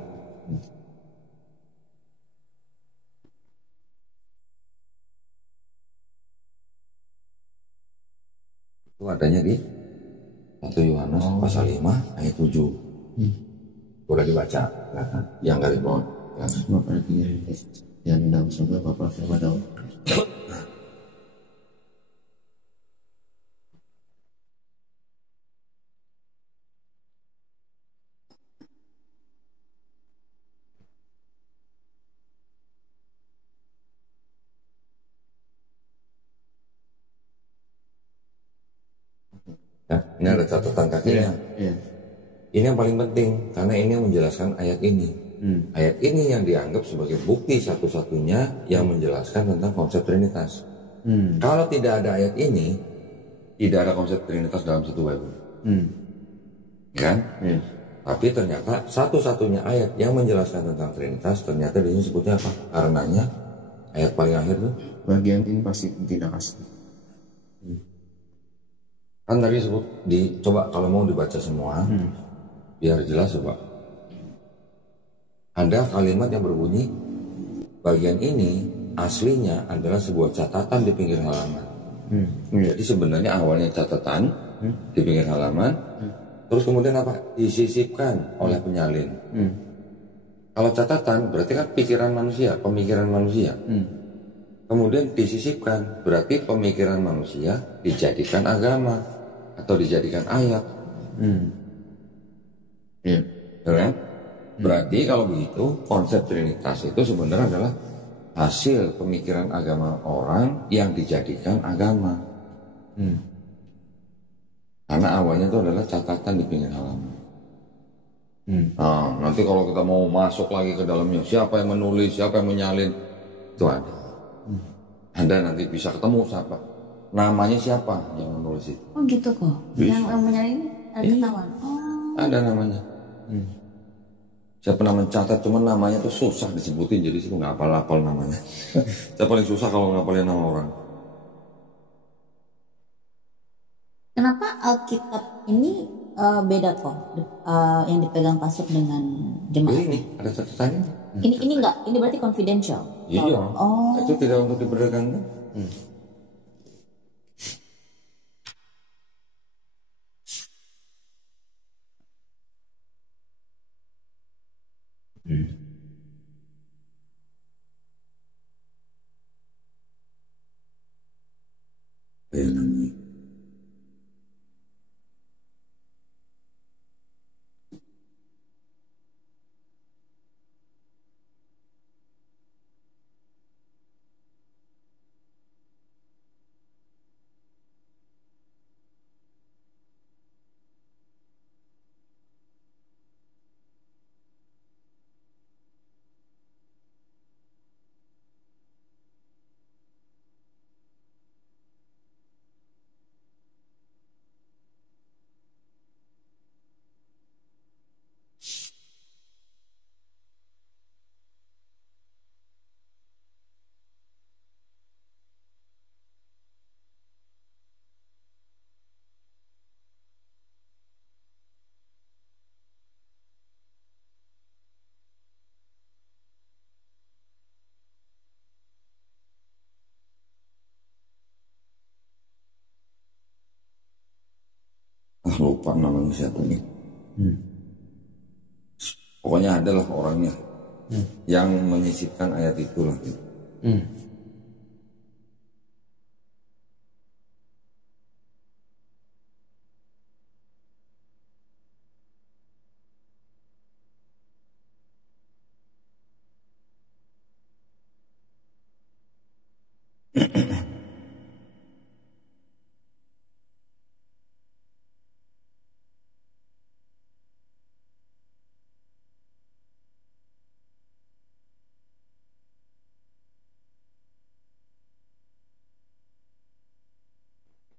Itu adanya di 1 Yohanes pasal 5 ayat 7. Boleh dibaca, yang garis bawah. Yang dalam surga Bapa kepada Ya, ini ada catatan kakinya. Ini yang paling penting karena ini yang menjelaskan ayat ini. Ayat ini yang dianggap sebagai bukti satu-satunya yang menjelaskan tentang konsep Trinitas. Kalau tidak ada ayat ini, tidak ada konsep Trinitas dalam satu Bible. Kan? Tapi ternyata satu-satunya ayat yang menjelaskan tentang Trinitas ternyata di sini sebutnya apa? Karenanya ayat paling akhir tuh bagian ini pasti tidak asli. Kan tadi sebut coba kalau mau dibaca semua biar jelas coba. Ada kalimat yang berbunyi bagian ini aslinya adalah sebuah catatan di pinggir halaman. Jadi sebenarnya awalnya catatan di pinggir halaman, terus kemudian apa? Disisipkan oleh penyalin. Kalau catatan berarti kan pikiran manusia, pemikiran manusia. Kemudian disisipkan berarti pemikiran manusia dijadikan agama. atau dijadikan ayat. Iya. Betul kan? Berarti kalau begitu konsep Trinitas itu sebenarnya adalah hasil pemikiran agama orang yang dijadikan agama. Karena awalnya itu adalah catatan di pinggir halaman. Nah, nanti kalau kita mau masuk lagi ke dalamnya, siapa yang menulis, siapa yang menyalin, itu ada. Anda nanti bisa ketemu siapa, namanya siapa yang menulis itu. Oh gitu kok. Bisa. Yang menyalin ada ketahuan. Oh. Ada namanya. Saya pernah mencatat, cuman namanya tuh susah disebutin, jadi saya nggak hafal-hafal namanya. Saya paling susah kalau ngapalin nama orang. Kenapa Alkitab ini beda kok yang dipegang Pasuk dengan jemaat? Ini ada catatannya. Ini enggak, ini berarti confidential. Iya. Oh. Itu tidak untuk diperdagangkan. Iya, namanya. Lupa namanya siapa nih. Pokoknya adalah orangnya yang menyisipkan ayat itulah.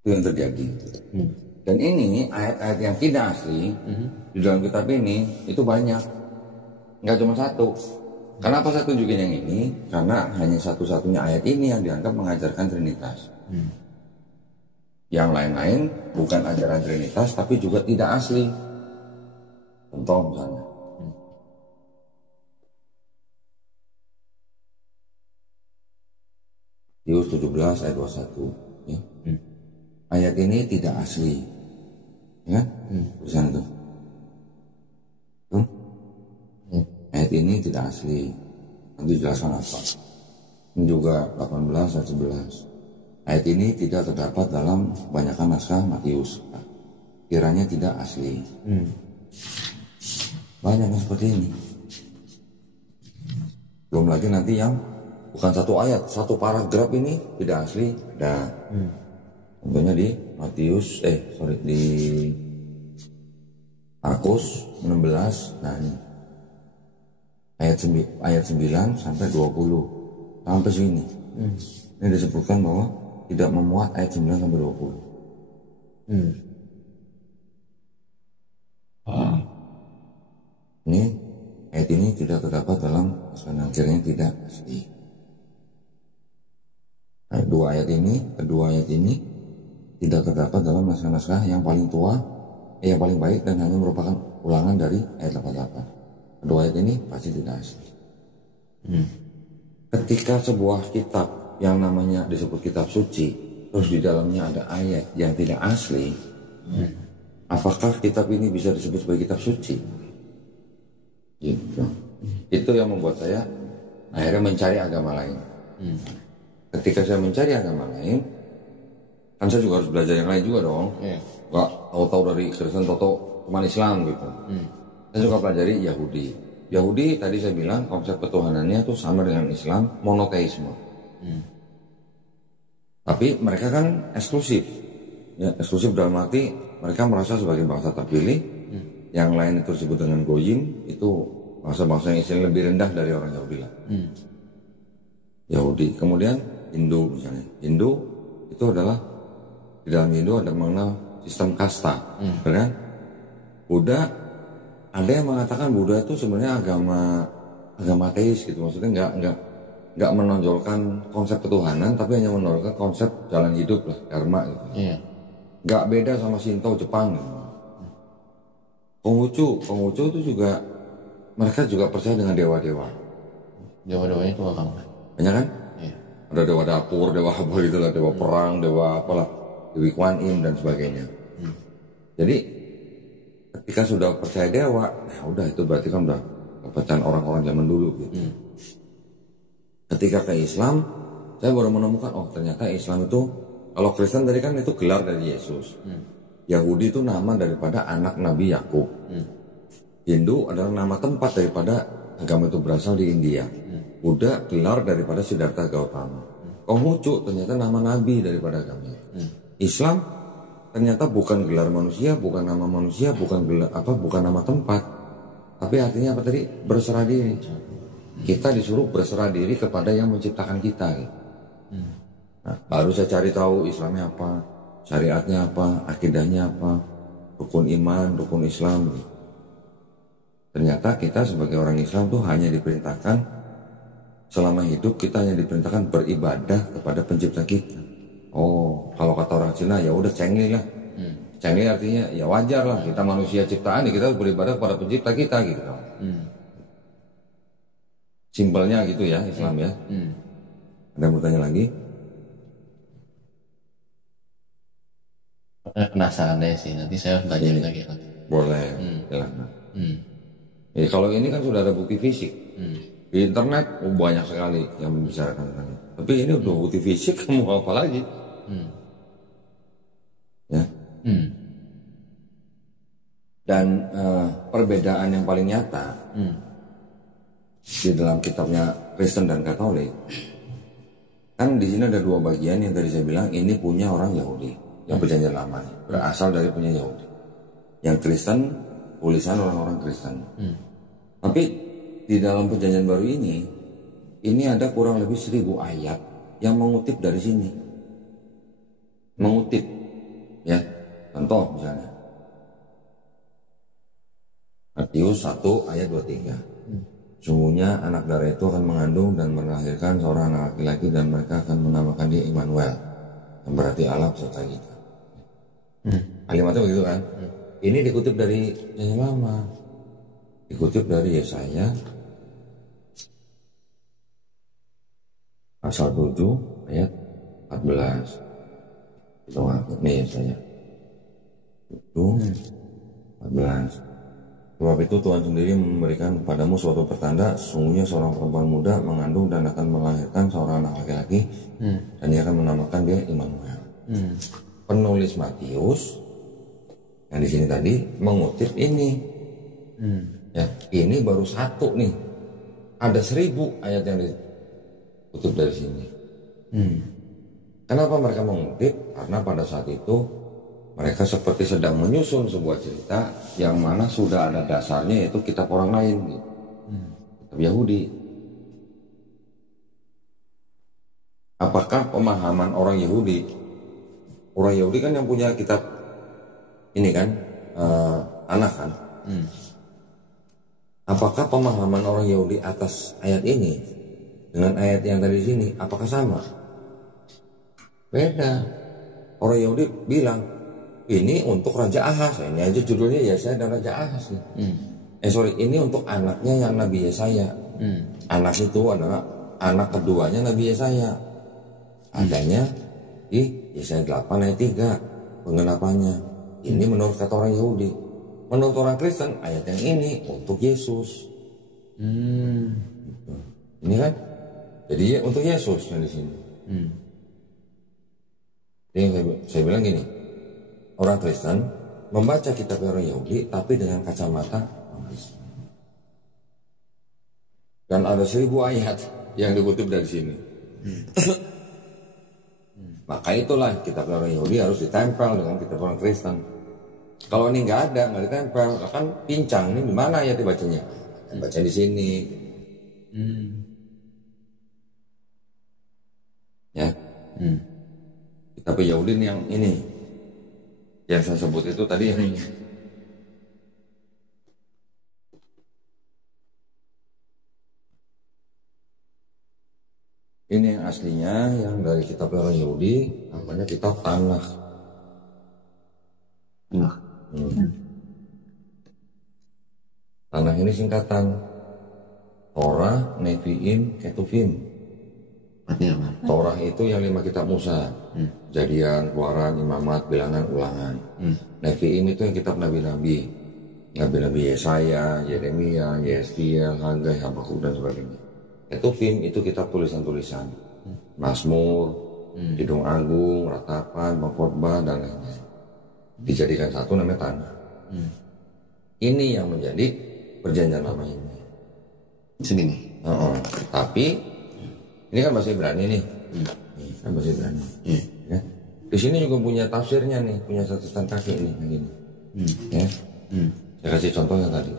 Itu yang terjadi. Dan ini ayat-ayat yang tidak asli di dalam kitab ini itu banyak, nggak cuma satu. Kenapa saya tunjukin yang ini? Karena hanya satu-satunya ayat ini yang dianggap mengajarkan Trinitas. Yang lain-lain bukan ajaran Trinitas tapi juga tidak asli. Contoh misalnya, Matius 17 ayat 21 ya. Ayat ini tidak asli, ya kan? Tulisan itu. Tuh. Ayat ini tidak asli. Nanti jelaskan apa. Ini juga 18 ayat 11. Ayat ini tidak terdapat dalam kebanyakan naskah Matius. Kiranya tidak asli. Banyak yang seperti ini. Belum lagi nanti yang bukan satu ayat, satu paragraf ini tidak asli. Ada. Contohnya di Matius, di Markus 16, nah ini ayat 9 sampai 20 sampai sini. Ini disebutkan bahwa tidak memuat ayat 9 sampai 20. Ini ayat ini tidak terdapat dalam naskah, akhirnya tidak asli. Nah, kedua ayat ini tidak terdapat dalam naskah-naskah yang paling tua, yang paling baik dan hanya merupakan ulangan dari ayat 88. Kedua ayat ini pasti tidak asli. Ketika sebuah kitab yang namanya disebut kitab suci, terus di dalamnya ada ayat yang tidak asli, apakah kitab ini bisa disebut sebagai kitab suci? Gitu. Itu yang membuat saya akhirnya mencari agama lain. Ketika saya mencari agama lain, Kan saya juga harus belajar yang lain juga dong. Nggak tahu-tahu dari Kristen, tahu-tahu cuma Islam gitu. Saya juga pelajari Yahudi. Yahudi tadi saya bilang konsep ketuhanannya tuh sama dengan Islam, monoteisme. Tapi mereka kan eksklusif. Ya, eksklusif dalam arti mereka merasa sebagai bangsa terpilih. Yang lain itu disebut dengan goyim, itu bangsa-bangsa yang istilahnya lebih rendah dari orang Yahudi lah. Yahudi. Kemudian Hindu misalnya. Hindu itu adalah, di dalam Hindu ada mengenal sistem kasta, kan? Buddha, ada yang mengatakan Buddha itu sebenarnya agama ateis gitu, maksudnya nggak menonjolkan konsep ketuhanan, tapi hanya menonjolkan konsep jalan hidup lah, karma gitu. Nggak beda sama Shinto Jepang. Gitu. Konghucu itu juga mereka juga percaya dengan dewa-dewa. Dewa-dewanya itu apa? Banyak kan? Ada dewa dapur, dewa apa gitu lah, dewa perang, dewa apalah, Dewi Kuan Im dan sebagainya. Jadi ketika sudah percaya dewa, nah udah itu berarti kan udah kepercayaan orang-orang zaman dulu gitu. Ketika ke Islam, saya baru menemukan ternyata Islam itu, kalau Kristen tadi kan itu gelar dari Yesus. Yahudi itu nama daripada anak Nabi Yakub. Hindu adalah nama tempat daripada agama itu berasal di India. Buddha gelar daripada Siddhartha Gautama. Konghucu ternyata nama nabi daripada agama. Islam ternyata bukan gelar manusia, bukan nama manusia, bukan nama tempat. Tapi artinya apa tadi? Berserah diri. Kita disuruh berserah diri kepada yang menciptakan kita. Nah, baru saya cari tahu Islamnya apa, syariatnya apa, akidahnya apa, rukun iman, rukun Islam. Ternyata kita sebagai orang Islam tuh hanya diperintahkan, selama hidup kita hanya diperintahkan beribadah kepada pencipta kita. Kalau kata orang Cina ya udah cengli lah. Cengli artinya ya wajar lah, kita manusia ciptaan, kita harus beribadah kepada pencipta kita gitu. Simpelnya gitu ya Islam ya. Ada yang mau tanya lagi? Penasaran deh sih, nanti saya harus belajar lagi. Boleh, silakan. Ya, kalau ini kan sudah ada bukti fisik. Di internet banyak sekali yang membicarakan tentang itu. Tapi ini udah bukti fisik, kamu apa lagi? Ya. Dan perbedaan yang paling nyata di dalam kitabnya Kristen dan Katolik, kan di sini ada dua bagian yang tadi saya bilang ini punya orang Yahudi yang perjanjian lama, berasal dari punya Yahudi. Yang Kristen tulisan orang-orang Kristen. Tapi di dalam perjanjian baru ini ada kurang lebih 1000 ayat yang mengutip dari sini. Mengutip, ya. Contoh misalnya, Matius 1 ayat 23. Sungguhnya anak darah itu akan mengandung dan melahirkan seorang anak laki-laki dan mereka akan menamakan dia Immanuel, yang berarti Allah beserta kita. Kalimatnya begitu kan? Ini dikutip dari yang lama, dikutip dari Yesaya pasal 7 ayat 14. Itu nih Yesaya 7 14. Sebab itu Tuhan sendiri memberikan kepadamu suatu pertanda, sesungguhnya seorang perempuan muda mengandung dan akan melahirkan seorang anak laki-laki, dan dia akan menamakan dia Immanuel. Penulis Matius yang di sini tadi mengutip ini. Ya, ini baru satu nih. Ada 1000 ayat yang dikutip dari sini. Kenapa mereka mengutip? Karena pada saat itu mereka seperti sedang menyusun sebuah cerita yang mana sudah ada dasarnya, yaitu kitab orang lain, kitab Yahudi. Apakah pemahaman orang Yahudi kan yang punya kitab ini kan, anak kan? Apakah pemahaman orang Yahudi atas ayat ini dengan ayat yang tadi sini, apakah sama? Beda. Orang Yahudi bilang, ini untuk Raja Ahaz, ini aja judulnya Yesaya dan Raja Ahaz. Ini untuk anaknya yang Nabi Yesaya. Anak itu adalah anak keduanya Nabi Yesaya. Adanya di Yesaya 8 ayat 3 pengenapannya. Ini menurut kata orang Yahudi. Menurut orang Kristen ayat yang ini untuk Yesus. Ini kan, jadi untuk Yesus yang di sini. Jadi saya bilang gini, orang Kristen membaca kitab orang Yahudi tapi dengan kacamata orang Kristen. Dan ada 1000 ayat yang dikutip dari sini. Maka itulah kitab orang Yahudi harus ditempel dengan kitab orang Kristen. Kalau ini nggak ditempel, kan pincang. Ini di mana ayat dibacanya? Baca di sini. Ya. Kitab Yahudi yang ini, yang saya sebut itu tadi yang ini. Ini yang aslinya, yang dari kitab orang Yahudi, namanya kitab Tanakh. Tanakh ini singkatan Torah, Nevi'im, Ketuvim. Torah itu yang 5 kitab Musa, Jadian, Keluaran, Imamat, Bilangan, Ulangan. Nevi'im itu yang kitab nabi-nabi, nabi-nabi Yesaya, Yeremia, Yeskiel, Hagai, Habakuk dan sebagainya. Ketuvim itu kitab tulisan-tulisan, Mazmur, Kidung Agung, Ratapan, Pengkhotbah dan lain-lain. Dijadikan satu namanya Tanakh. Ini yang menjadi perjanjian lama ini. Segini. Tapi ini kan bahasa Ibrani nih. Kan bahasa Ibrani. Ya. Di sini juga punya tafsirnya nih, punya catatan kaki nih yang gini. Ya. Saya kasih contoh yang tadi.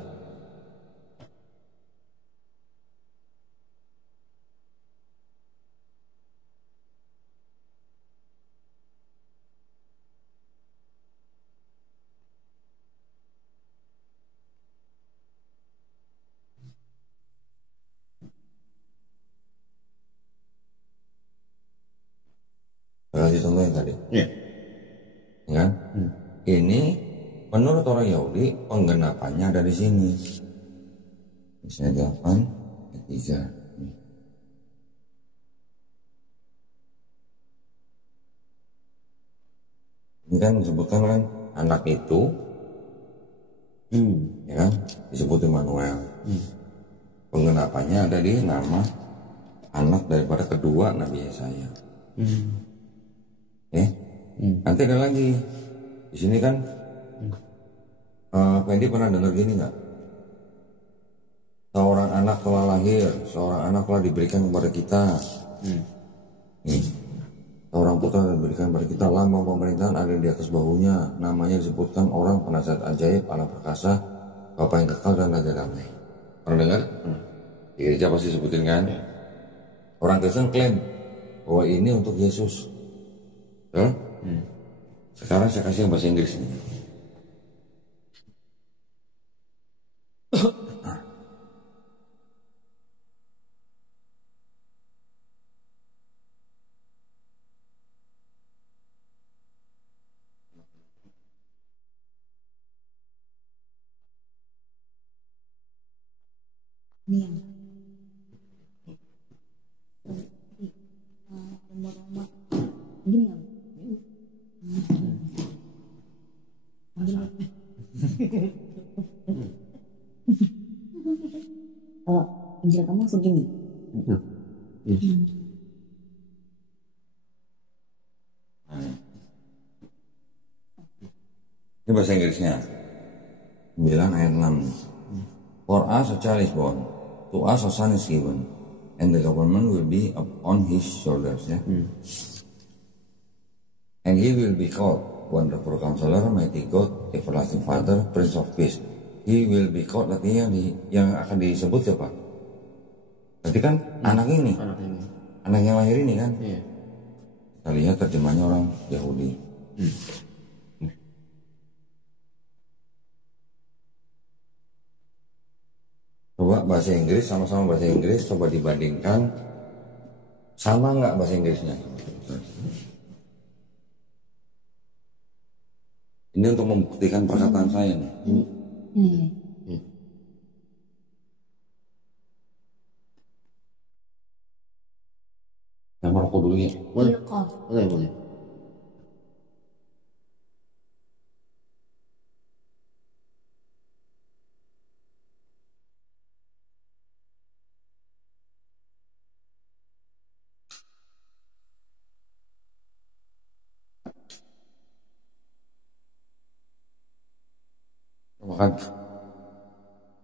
Kasih contoh yang tadi. Ya. Ini menurut orang Yahudi penggenapannya ada di sini. Misalnya 8 ayat 3. Ini kan disebutkan kan anak itu, ya kan, disebut Immanuel. Penggenapannya ada di nama anak daripada kedua Nabi Yesaya. Nanti ada lagi di sini kan. Fendi pernah dengar gini nggak? Seorang anak telah lahir, seorang anak telah diberikan kepada kita. Seorang putra diberikan kepada kita, lambang pemerintahan ada di atas bahunya. Namanya disebutkan orang penasihat ajaib, Allah perkasa, Bapa yang kekal dan Raja damai. Pernah dengar? Di gereja pasti sebutin kan? Orang Kristen klaim bahwa ini untuk Yesus. Sekarang saya kasih yang bahasa Inggris nih. Ini yang Roma gini ya. Kalau Injil kamu segini. Ini bahasa Inggrisnya 9 ayat 6. For us a child is born, to us a son is given, and the government will be upon his shoulders. Ya. And he will be called Wonderful Counselor, Mighty God, Everlasting Father, Prince of Peace. He will be called, artinya yang akan disebut siapa? Berarti kan anak ini, anak yang lahir ini kan. Kita lihat terjemahnya orang Yahudi. Coba bahasa Inggris, sama-sama bahasa Inggris, coba dibandingkan, sama nggak bahasa Inggrisnya? Ini untuk membuktikan perkataan saya nih. Yang merokok dulu ya? Boleh, boleh. Makan.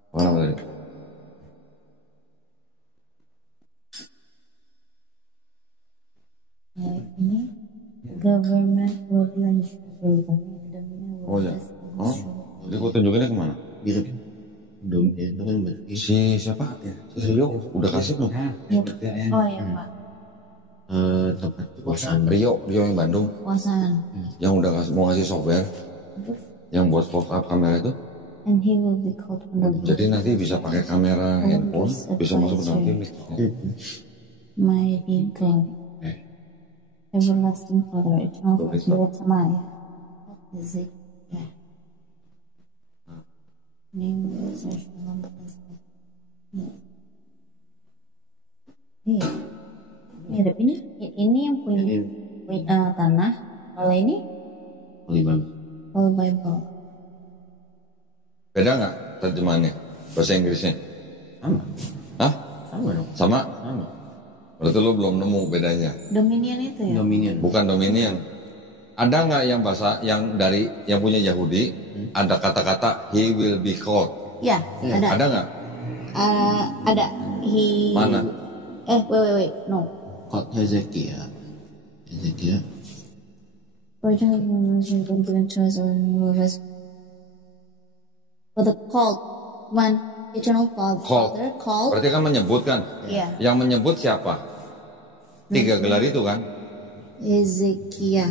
Makan apa tadi? Ini government will be unsure. Oh ya. Oh. Jadi gua tunjukinnya kemana? Gitu kan. Itu kan berarti. Si siapa? Si Rio udah kasih belum? Oh ya Pak. Tempat kekuasaan. Rio yang Bandung. Kuasaan. Yang udah mau ngasih software. Yang buat close up kamera itu. And he will be called under Jadi nanti bisa pakai kamera handphone, bisa masuk ke dalam film. Mighty God, everlasting Father, eternal Father, Samaya. Is it? Yeah. Name is Shalom. Ini ada ini yang punya tanah. Kalau ini Holy Bible. Beda nggak terjemahannya bahasa Inggrisnya? Sama. Hah? Sama dong. Sama? Sama. Berarti lu belum nemu bedanya. Dominion itu ya? Dominion. Bukan Dominion. Ada nggak yang bahasa yang dari yang punya Yahudi ada kata-kata he will be called? Ya, ada. Ada nggak? Ada. Mana? Wait, no. Called Hezekiah. For the called one, eternal Father called. Berarti kan menyebutkan. Iya. Yang menyebut siapa? 3 gelar itu kan? Hezekiah.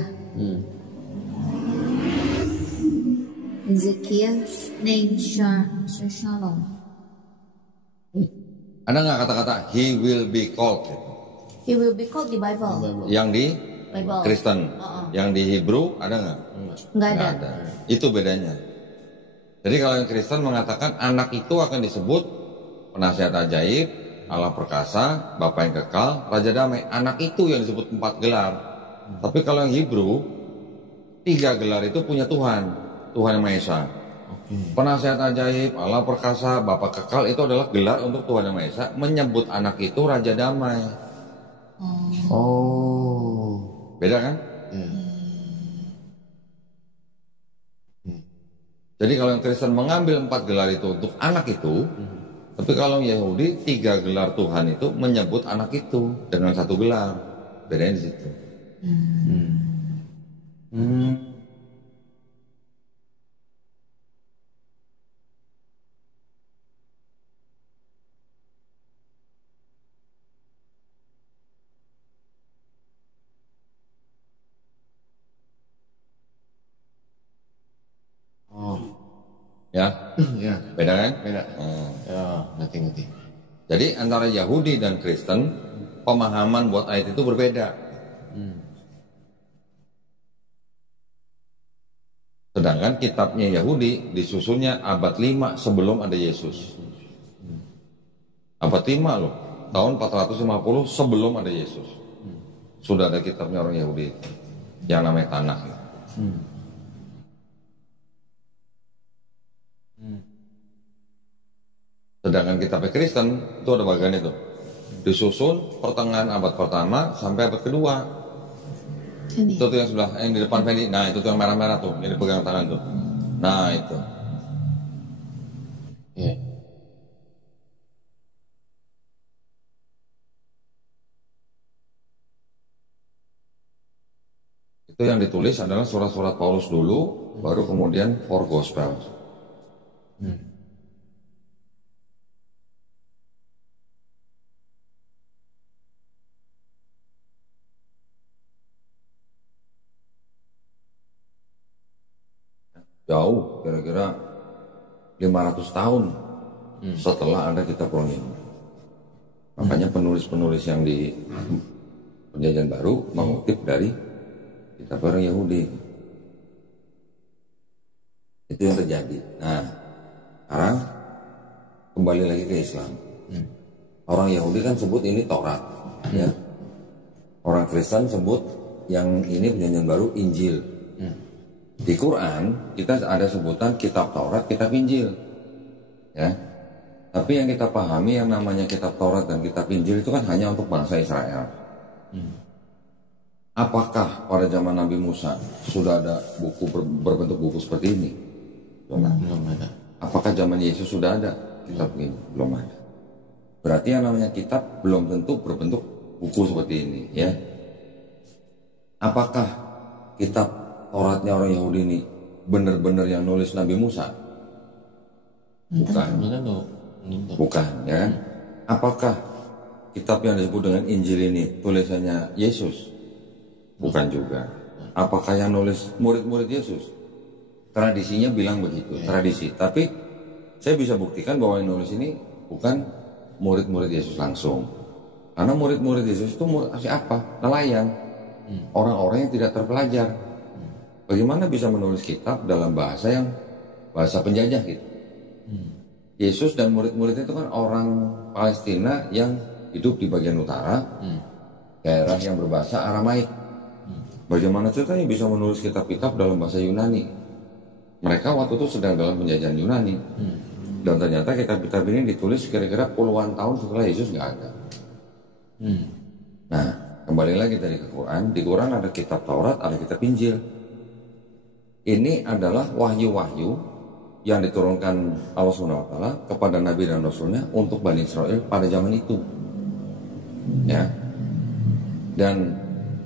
Hezekiah's name Shalom. Ada nggak kata-kata he will be called? He will be called di Bible. Yang di Bible. Kristen, yang di Hebrew ada nggak? Nggak ada. Nggak ada. Itu bedanya. Jadi kalau yang Kristen mengatakan anak itu akan disebut penasihat ajaib, Allah perkasa, Bapa yang kekal, Raja damai. Anak itu yang disebut 4 gelar. Tapi kalau yang Hebrew 3 gelar itu punya Tuhan, Tuhan yang Maha Esa. Penasihat ajaib, Allah perkasa, Bapa kekal itu adalah gelar untuk Tuhan yang Maha Esa, menyebut anak itu Raja damai. Oh. Beda kan? Jadi kalau yang Kristen mengambil 4 gelar itu untuk anak itu, tapi kalau Yahudi 3 gelar Tuhan itu menyebut anak itu dengan 1 gelar. Bedanya di situ. Ya, Ya. beda kan? Beda. Ya, ngerti. Jadi antara Yahudi dan Kristen pemahaman buat ayat itu berbeda. Sedangkan kitabnya Yahudi disusunnya abad 5 sebelum ada Yesus. Abad 5 loh, tahun 450 sebelum ada Yesus. Sudah ada kitabnya orang Yahudi yang namanya Tanakh. Sedangkan kitab Kristen itu ada bagian itu. Disusun pertengahan abad pertama sampai abad kedua. Ini. Itu tuh yang sebelah, yang di depan Fendi. Nah itu tuh yang merah-merah tuh, yang dipegang tangan tuh. Nah itu. Iya. Itu yang ditulis adalah surat-surat Paulus dulu, baru kemudian Four Gospels. Jauh, kira-kira 500 tahun setelah ada kitab orang Yahudi. Makanya penulis-penulis yang di Perjanjian Baru mengutip dari kitab orang Yahudi. Itu yang terjadi. Nah, sekarang kembali lagi ke Islam. Orang Yahudi kan sebut ini Taurat, ya. Orang Kristen sebut yang ini Perjanjian Baru Injil. Di Quran kita ada sebutan kitab Taurat, kitab Injil, ya. Tapi yang kita pahami yang namanya kitab Taurat dan kitab Injil itu kan hanya untuk bangsa Israel. Apakah pada zaman Nabi Musa sudah ada buku berbentuk buku seperti ini? Belum ada. Apakah zaman Yesus sudah ada kitab ini? Belum ada. Berarti yang namanya kitab belum tentu berbentuk buku seperti ini, ya. Apakah kitab Tauratnya orang Yahudi ini benar-benar yang nulis Nabi Musa? Bukan. Bukan, ya kan? Apakah kitab yang disebut dengan Injil ini tulisannya Yesus? Bukan juga. Apakah yang nulis murid-murid Yesus? Tradisinya bilang begitu, tradisi. Tapi saya bisa buktikan bahwa yang nulis ini bukan murid-murid Yesus langsung. Karena murid-murid Yesus itu masih apa? Nelayan. Orang-orang yang tidak terpelajar. Bagaimana bisa menulis kitab dalam bahasa penjajah gitu? Yesus dan murid-murid itu kan orang Palestina yang hidup di bagian utara, daerah yang berbahasa Aramaik. Bagaimana ceritanya bisa menulis kitab-kitab dalam bahasa Yunani? Mereka waktu itu sedang dalam penjajahan Yunani. Dan ternyata kitab-kitab ini ditulis kira-kira puluhan tahun setelah Yesus nggak ada. Nah, kembali lagi tadi ke Quran. Di Quran ada kitab Taurat, ada kitab Injil. Ini adalah wahyu-wahyu yang diturunkan Allah SWT kepada Nabi dan Rasulnya untuk Bani Israel pada zaman itu. Ya. Dan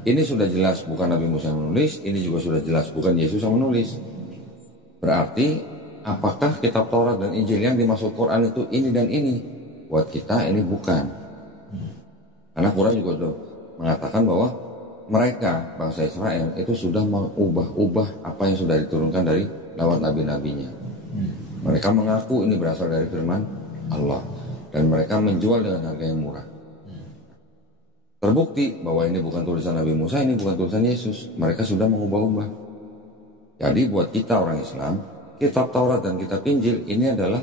ini sudah jelas bukan Nabi Musa yang menulis, ini juga sudah jelas bukan Yesus yang menulis. Berarti apakah kitab Taurat dan Injil yang dimaksud Quran itu ini dan ini? Buat kita ini bukan. Karena Quran juga sudah mengatakan bahwa mereka, bangsa Israel, itu sudah mengubah-ubah apa yang sudah diturunkan dari lewat nabi-nabinya. Mereka mengaku ini berasal dari firman Allah. Dan mereka menjual dengan harga yang murah. Terbukti bahwa ini bukan tulisan Nabi Musa, ini bukan tulisan Yesus. Mereka sudah mengubah-ubah. Jadi buat kita orang Islam, kitab Taurat dan kitab Injil ini adalah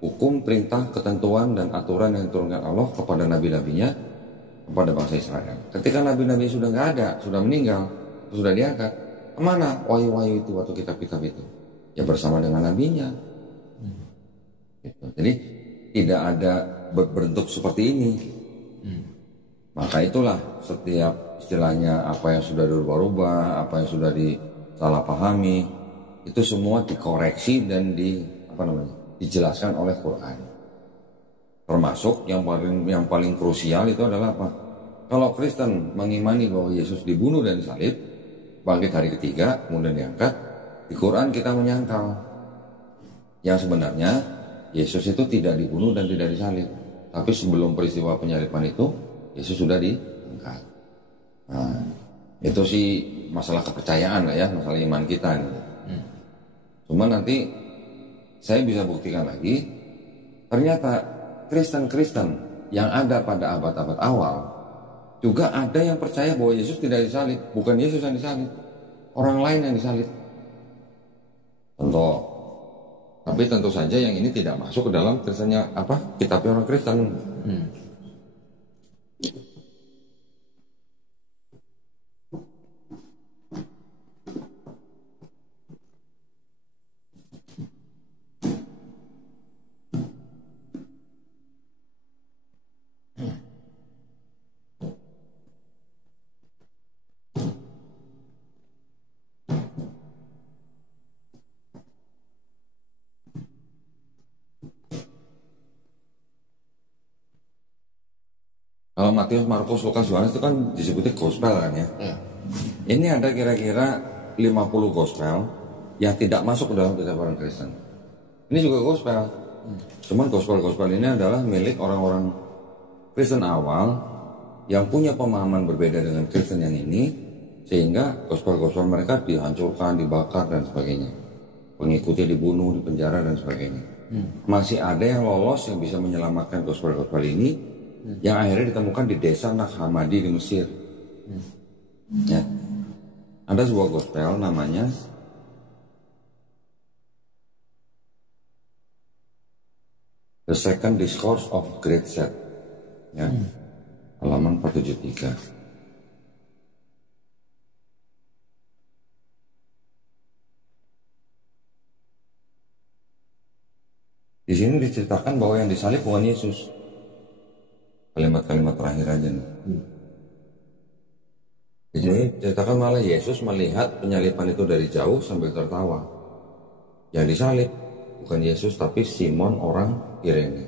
hukum, perintah, ketentuan, dan aturan yang diturunkan Allah kepada nabi-nabinya, kepada bangsa Israel. Ketika nabi-nabi sudah nggak ada, sudah meninggal, sudah diangkat, kemana wahyu-wahyu itu atau kitab-kitab itu? Ya bersama dengan nabinya. Gitu. Jadi tidak ada berbentuk seperti ini. Maka itulah setiap istilahnya apa yang sudah dirubah-rubah, apa yang sudah disalah pahami, itu semua dikoreksi dan dijelaskan oleh Quran. Termasuk yang paling krusial itu adalah apa? Kalau Kristen mengimani bahwa Yesus dibunuh dan disalib, bangkit hari ketiga, kemudian diangkat, di Quran kita menyangkal yang sebenarnya Yesus itu tidak dibunuh dan tidak disalib, tapi sebelum peristiwa penyaliban itu Yesus sudah diangkat. Nah, itu sih masalah kepercayaan lah ya, masalah iman kita nih. Cuma nanti saya bisa buktikan lagi, ternyata Kristen-Kristen yang ada pada abad-abad awal juga ada yang percaya bahwa Yesus tidak disalib, bukan Yesus yang disalib, orang lain yang disalib. Tapi tentu saja yang ini tidak masuk ke dalam Kristennya kitabnya orang Kristen. Kalau Matius, Markus, Lukas, Yohanes itu kan disebutnya gospel kan ya. Ini ada kira-kira 50 gospel yang tidak masuk ke dalam kitab orang Kristen. Ini juga gospel. Cuman gospel-gospel ini adalah milik orang-orang Kristen awal yang punya pemahaman berbeda dengan Kristen yang ini, sehingga gospel-gospel mereka dihancurkan, dibakar dan sebagainya. Pengikutnya dibunuh, dipenjara dan sebagainya. Masih ada yang lolos yang bisa menyelamatkan gospel-gospel ini, yang akhirnya ditemukan di desa Nag Hammadi di Mesir. Ya. Ada sebuah gospel namanya The Second Discourse of Great Set. Ya. Halaman 473. Di sini diceritakan bahwa yang disalib bukan Yesus. Kalimat-kalimat terakhir aja nih. Jadi ceritakan malah Yesus melihat penyaliban itu dari jauh sambil tertawa. Yang disalib bukan Yesus tapi Simon orang Kirene.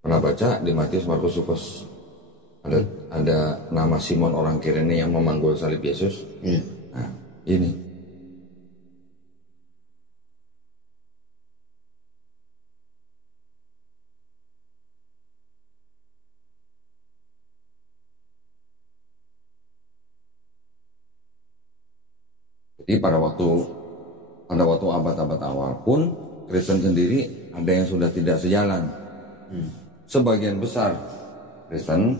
Pernah baca di Matius, Markus, Lukas ada nama Simon orang Kirene yang memanggul salib Yesus. Nah, ini. Jadi pada waktu abad-abad awal pun Kristen sendiri ada yang sudah tidak sejalan. Sebagian besar Kristen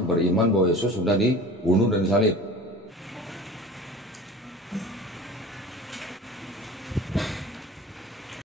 beriman bahwa Yesus sudah dibunuh dan disalib.